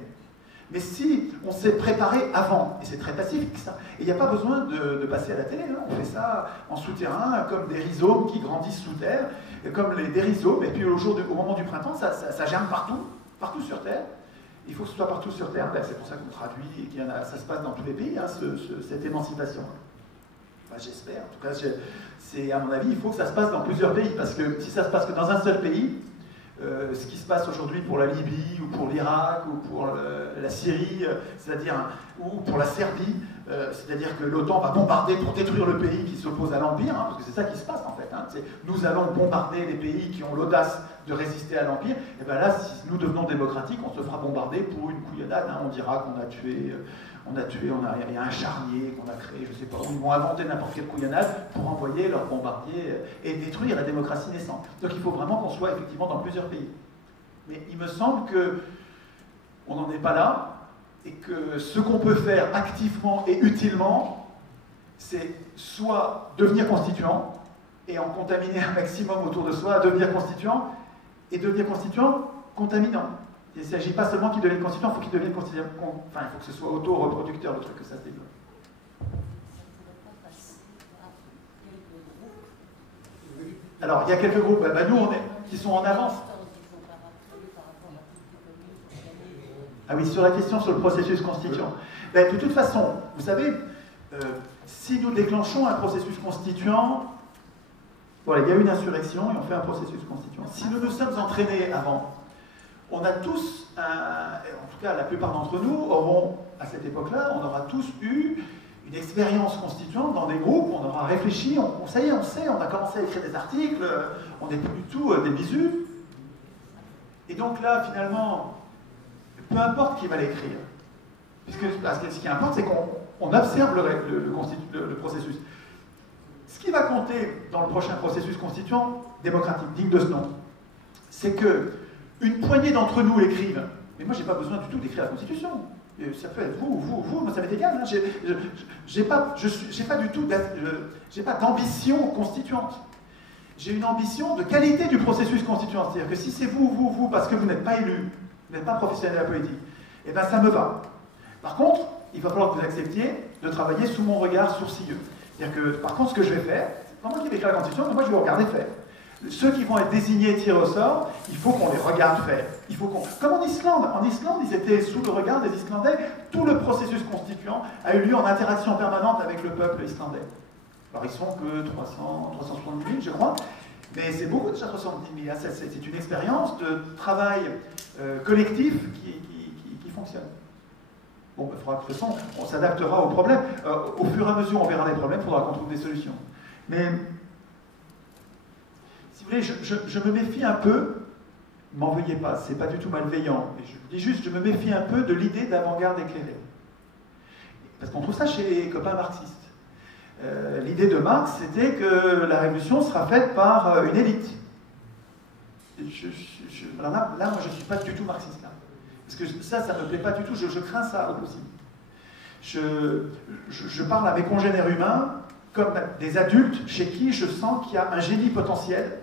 Mais si on s'est préparé avant, et c'est très pacifique ça, et il n'y a pas besoin de passer à la télé, hein. On fait ça en souterrain, comme des rhizomes qui grandissent sous terre, comme des rhizomes, et puis au moment du printemps, ça germe partout sur Terre. Il faut que ce soit partout sur Terre, ben, c'est pour ça qu'on traduit, et ça se passe dans tous les pays, hein, cette émancipation. Enfin, j'espère, en tout cas, à mon avis, il faut que ça se passe dans plusieurs pays, parce que si ça se passe que dans un seul pays, ce qui se passe aujourd'hui pour la Libye, ou pour l'Irak, ou pour la Syrie, ou pour la Serbie, c'est-à-dire que l'OTAN va bombarder pour détruire le pays qui s'oppose à l'Empire, hein, parce que c'est ça qui se passe en fait. Hein, nous allons bombarder les pays qui ont l'audace de résister à l'Empire, et bien là, si nous devenons démocratiques, on se fera bombarder pour une couillonnade, hein, on dira qu'on a tué, il y a un charnier qu'on a créé, je ne sais pas, ils vont inventer n'importe quelle couillonnade pour envoyer leurs bombardiers et détruire la démocratie naissante. Donc il faut vraiment qu'on soit effectivement dans plusieurs pays. Mais il me semble qu'on n'en est pas là, et que ce qu'on peut faire activement et utilement, c'est soit devenir constituant, et en contaminer un maximum autour de soi, devenir constituant, et devenir constituant contaminant. Il ne s'agit pas seulement qu'il devienne constituant, il faut qu'il devienne constituant. Enfin, il faut que ce soit auto-reproducteur, le truc, que ça se développe. Alors, il y a quelques groupes, nous, qui sont en avance. Ah oui, sur la question sur le processus constituant. Ben, de toute façon, vous savez, si nous déclenchons un processus constituant, voilà, il y a une insurrection et on fait un processus constituant. Si nous nous sommes entraînés avant, on a tous, en tout cas la plupart d'entre nous, auront, à cette époque-là, on aura tous eu une expérience constituante dans des groupes, on aura réfléchi, ça y est, on sait, on a commencé à écrire des articles, on n'est plus du tout des bisous. Et donc là, finalement, peu importe qui va l'écrire, parce que ce qui importe, c'est qu'on observe le processus. Ce qui va compter dans le prochain processus constituant démocratique, digne de ce nom, c'est que une poignée d'entre nous l'écrivent. Mais moi, je n'ai pas besoin du tout d'écrire la Constitution. Ça peut être vous, moi ça m'est égal. Hein. J'ai pas d'ambition constituante. J'ai une ambition de qualité du processus constituant. C'est-à-dire que si c'est vous, parce que vous n'êtes pas élu, vous n'êtes pas professionnel de la politique, eh bien ça me va. Par contre, il va falloir que vous acceptiez de travailler sous mon regard sourcilleux. C'est-à-dire que, par contre, ce que je vais faire, c'est pas moi qui vais écrire la Constitution, mais moi je vais vous regarder faire. Ceux qui vont être désignés, tirés au sort, il faut qu'on les regarde faire. Comme en Islande. En Islande, ils étaient sous le regard des Islandais. Tout le processus constituant a eu lieu en interaction permanente avec le peuple islandais. Alors, ils sont que 370 000, je crois. Mais c'est beaucoup déjà 370 000. C'est une expérience de travail collectif qui fonctionne. Bon, il faudra que de toute façon, on s'adaptera aux problèmes. Au fur et à mesure, on verra les problèmes, il faudra qu'on trouve des solutions. Mais... si vous voulez, je me méfie un peu, ne m'en veuillez pas, c'est pas du tout malveillant, mais je vous dis juste, je me méfie un peu de l'idée d'avant-garde éclairée. Parce qu'on trouve ça chez les copains marxistes. L'idée de Marx, c'était que la révolution sera faite par une élite. Alors là, moi, je ne suis pas du tout marxiste. Là. Parce que ça ne me plaît pas du tout, je crains ça au possible. Je parle à mes congénères humains comme des adultes chez qui je sens qu'il y a un génie potentiel.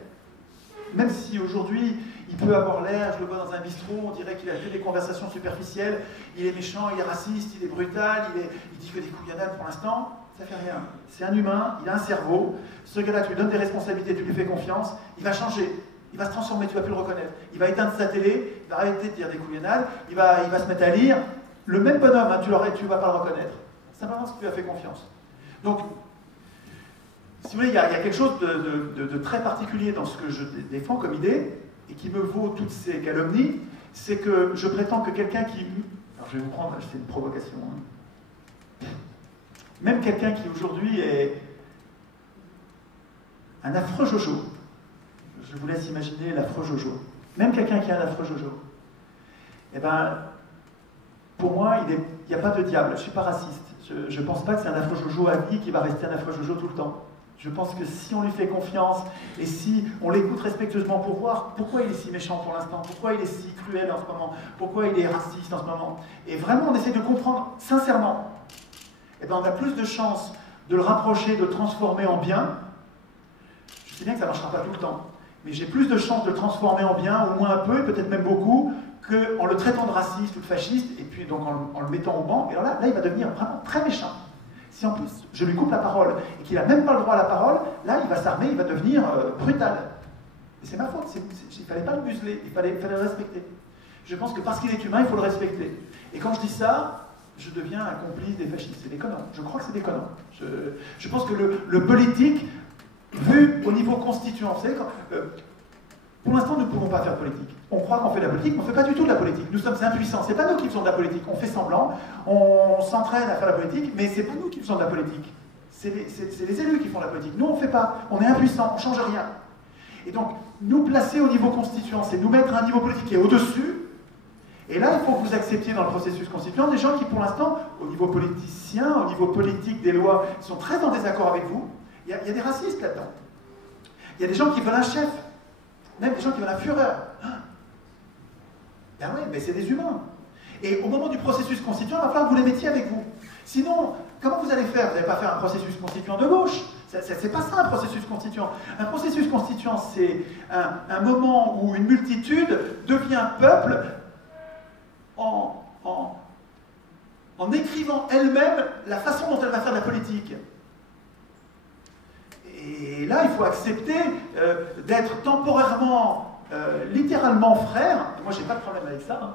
Même si aujourd'hui, il peut avoir l'air, je le vois dans un bistrot, on dirait qu'il a fait des conversations superficielles, il est méchant, il est raciste, il est brutal, il dit que des couillonnades pour l'instant, ça fait rien. C'est un humain, il a un cerveau, ce gars-là, tu lui donnes des responsabilités, tu lui fais confiance, il va changer, il va se transformer, tu ne vas plus le reconnaître. Il va éteindre sa télé, il va arrêter de dire des couillonnades, il va se mettre à lire. Le même bonhomme, hein, tu ne vas pas le reconnaître. Simplement parce que tu lui as fait confiance. Donc, si vous voulez, il y a quelque chose de très particulier dans ce que je défends comme idée, et qui me vaut toutes ces calomnies, c'est que je prétends que quelqu'un qui... Alors je vais vous prendre, c'est une provocation. Hein. Même quelqu'un qui aujourd'hui est un affreux Jojo, je vous laisse imaginer l'affreux Jojo, même quelqu'un qui est un affreux Jojo, eh bien, pour moi, il n'y a pas de diable, je ne suis pas raciste. Je ne pense pas que c'est un affreux Jojo à vie qui va rester un affreux Jojo tout le temps. Je pense que si on lui fait confiance et si on l'écoute respectueusement pour voir pourquoi il est si méchant pour l'instant, pourquoi il est si cruel en ce moment, pourquoi il est raciste en ce moment, et vraiment on essaie de comprendre sincèrement, et bien on a plus de chances de le rapprocher, de le transformer en bien. Je sais bien que ça ne marchera pas tout le temps, mais j'ai plus de chances de le transformer en bien, au moins un peu, et peut-être même beaucoup, que qu'en le traitant de raciste ou de fasciste, et puis donc en le mettant au banc, et alors là, il va devenir vraiment très méchant. Si en plus je lui coupe la parole et qu'il n'a même pas le droit à la parole, là il va s'armer, il va devenir brutal. Et c'est ma faute, il ne fallait pas le museler, il fallait le respecter. Je pense que parce qu'il est humain, il faut le respecter. Et quand je dis ça, je deviens un complice des fascistes. C'est déconnant. Je crois que c'est déconnant. Je pense que le politique, vu au niveau constituant, vous savez, pour l'instant, nous ne pouvons pas faire politique. On croit qu'on fait de la politique, mais on ne fait pas du tout de la politique. Nous sommes impuissants. Ce n'est pas nous qui faisons de la politique. On fait semblant, on s'entraîne à faire la politique, mais ce n'est pas nous qui faisons de la politique. C'est les élus qui font la politique. Nous, on ne fait pas. On est impuissants, on ne change rien. Et donc, nous placer au niveau constituant, c'est nous mettre à un niveau politique qui est au-dessus. Et là, il faut que vous acceptiez dans le processus constituant des gens qui, pour l'instant, au niveau politicien, au niveau politique des lois, sont très en désaccord avec vous. Il y a des racistes là-dedans. Il y a des gens qui veulent un chef. Même des gens qui veulent un Führer. Ben oui, mais c'est des humains. Et au moment du processus constituant, il va falloir que vous les mettiez avec vous. Sinon, comment vous allez faire? Vous n'allez pas faire un processus constituant de gauche. C'est pas ça un processus constituant. Un processus constituant, c'est un moment où une multitude devient peuple en écrivant elle-même la façon dont elle va faire de la politique. Et là, il faut accepter d'être temporairement, littéralement frère. Moi, j'ai pas de problème avec ça. Hein.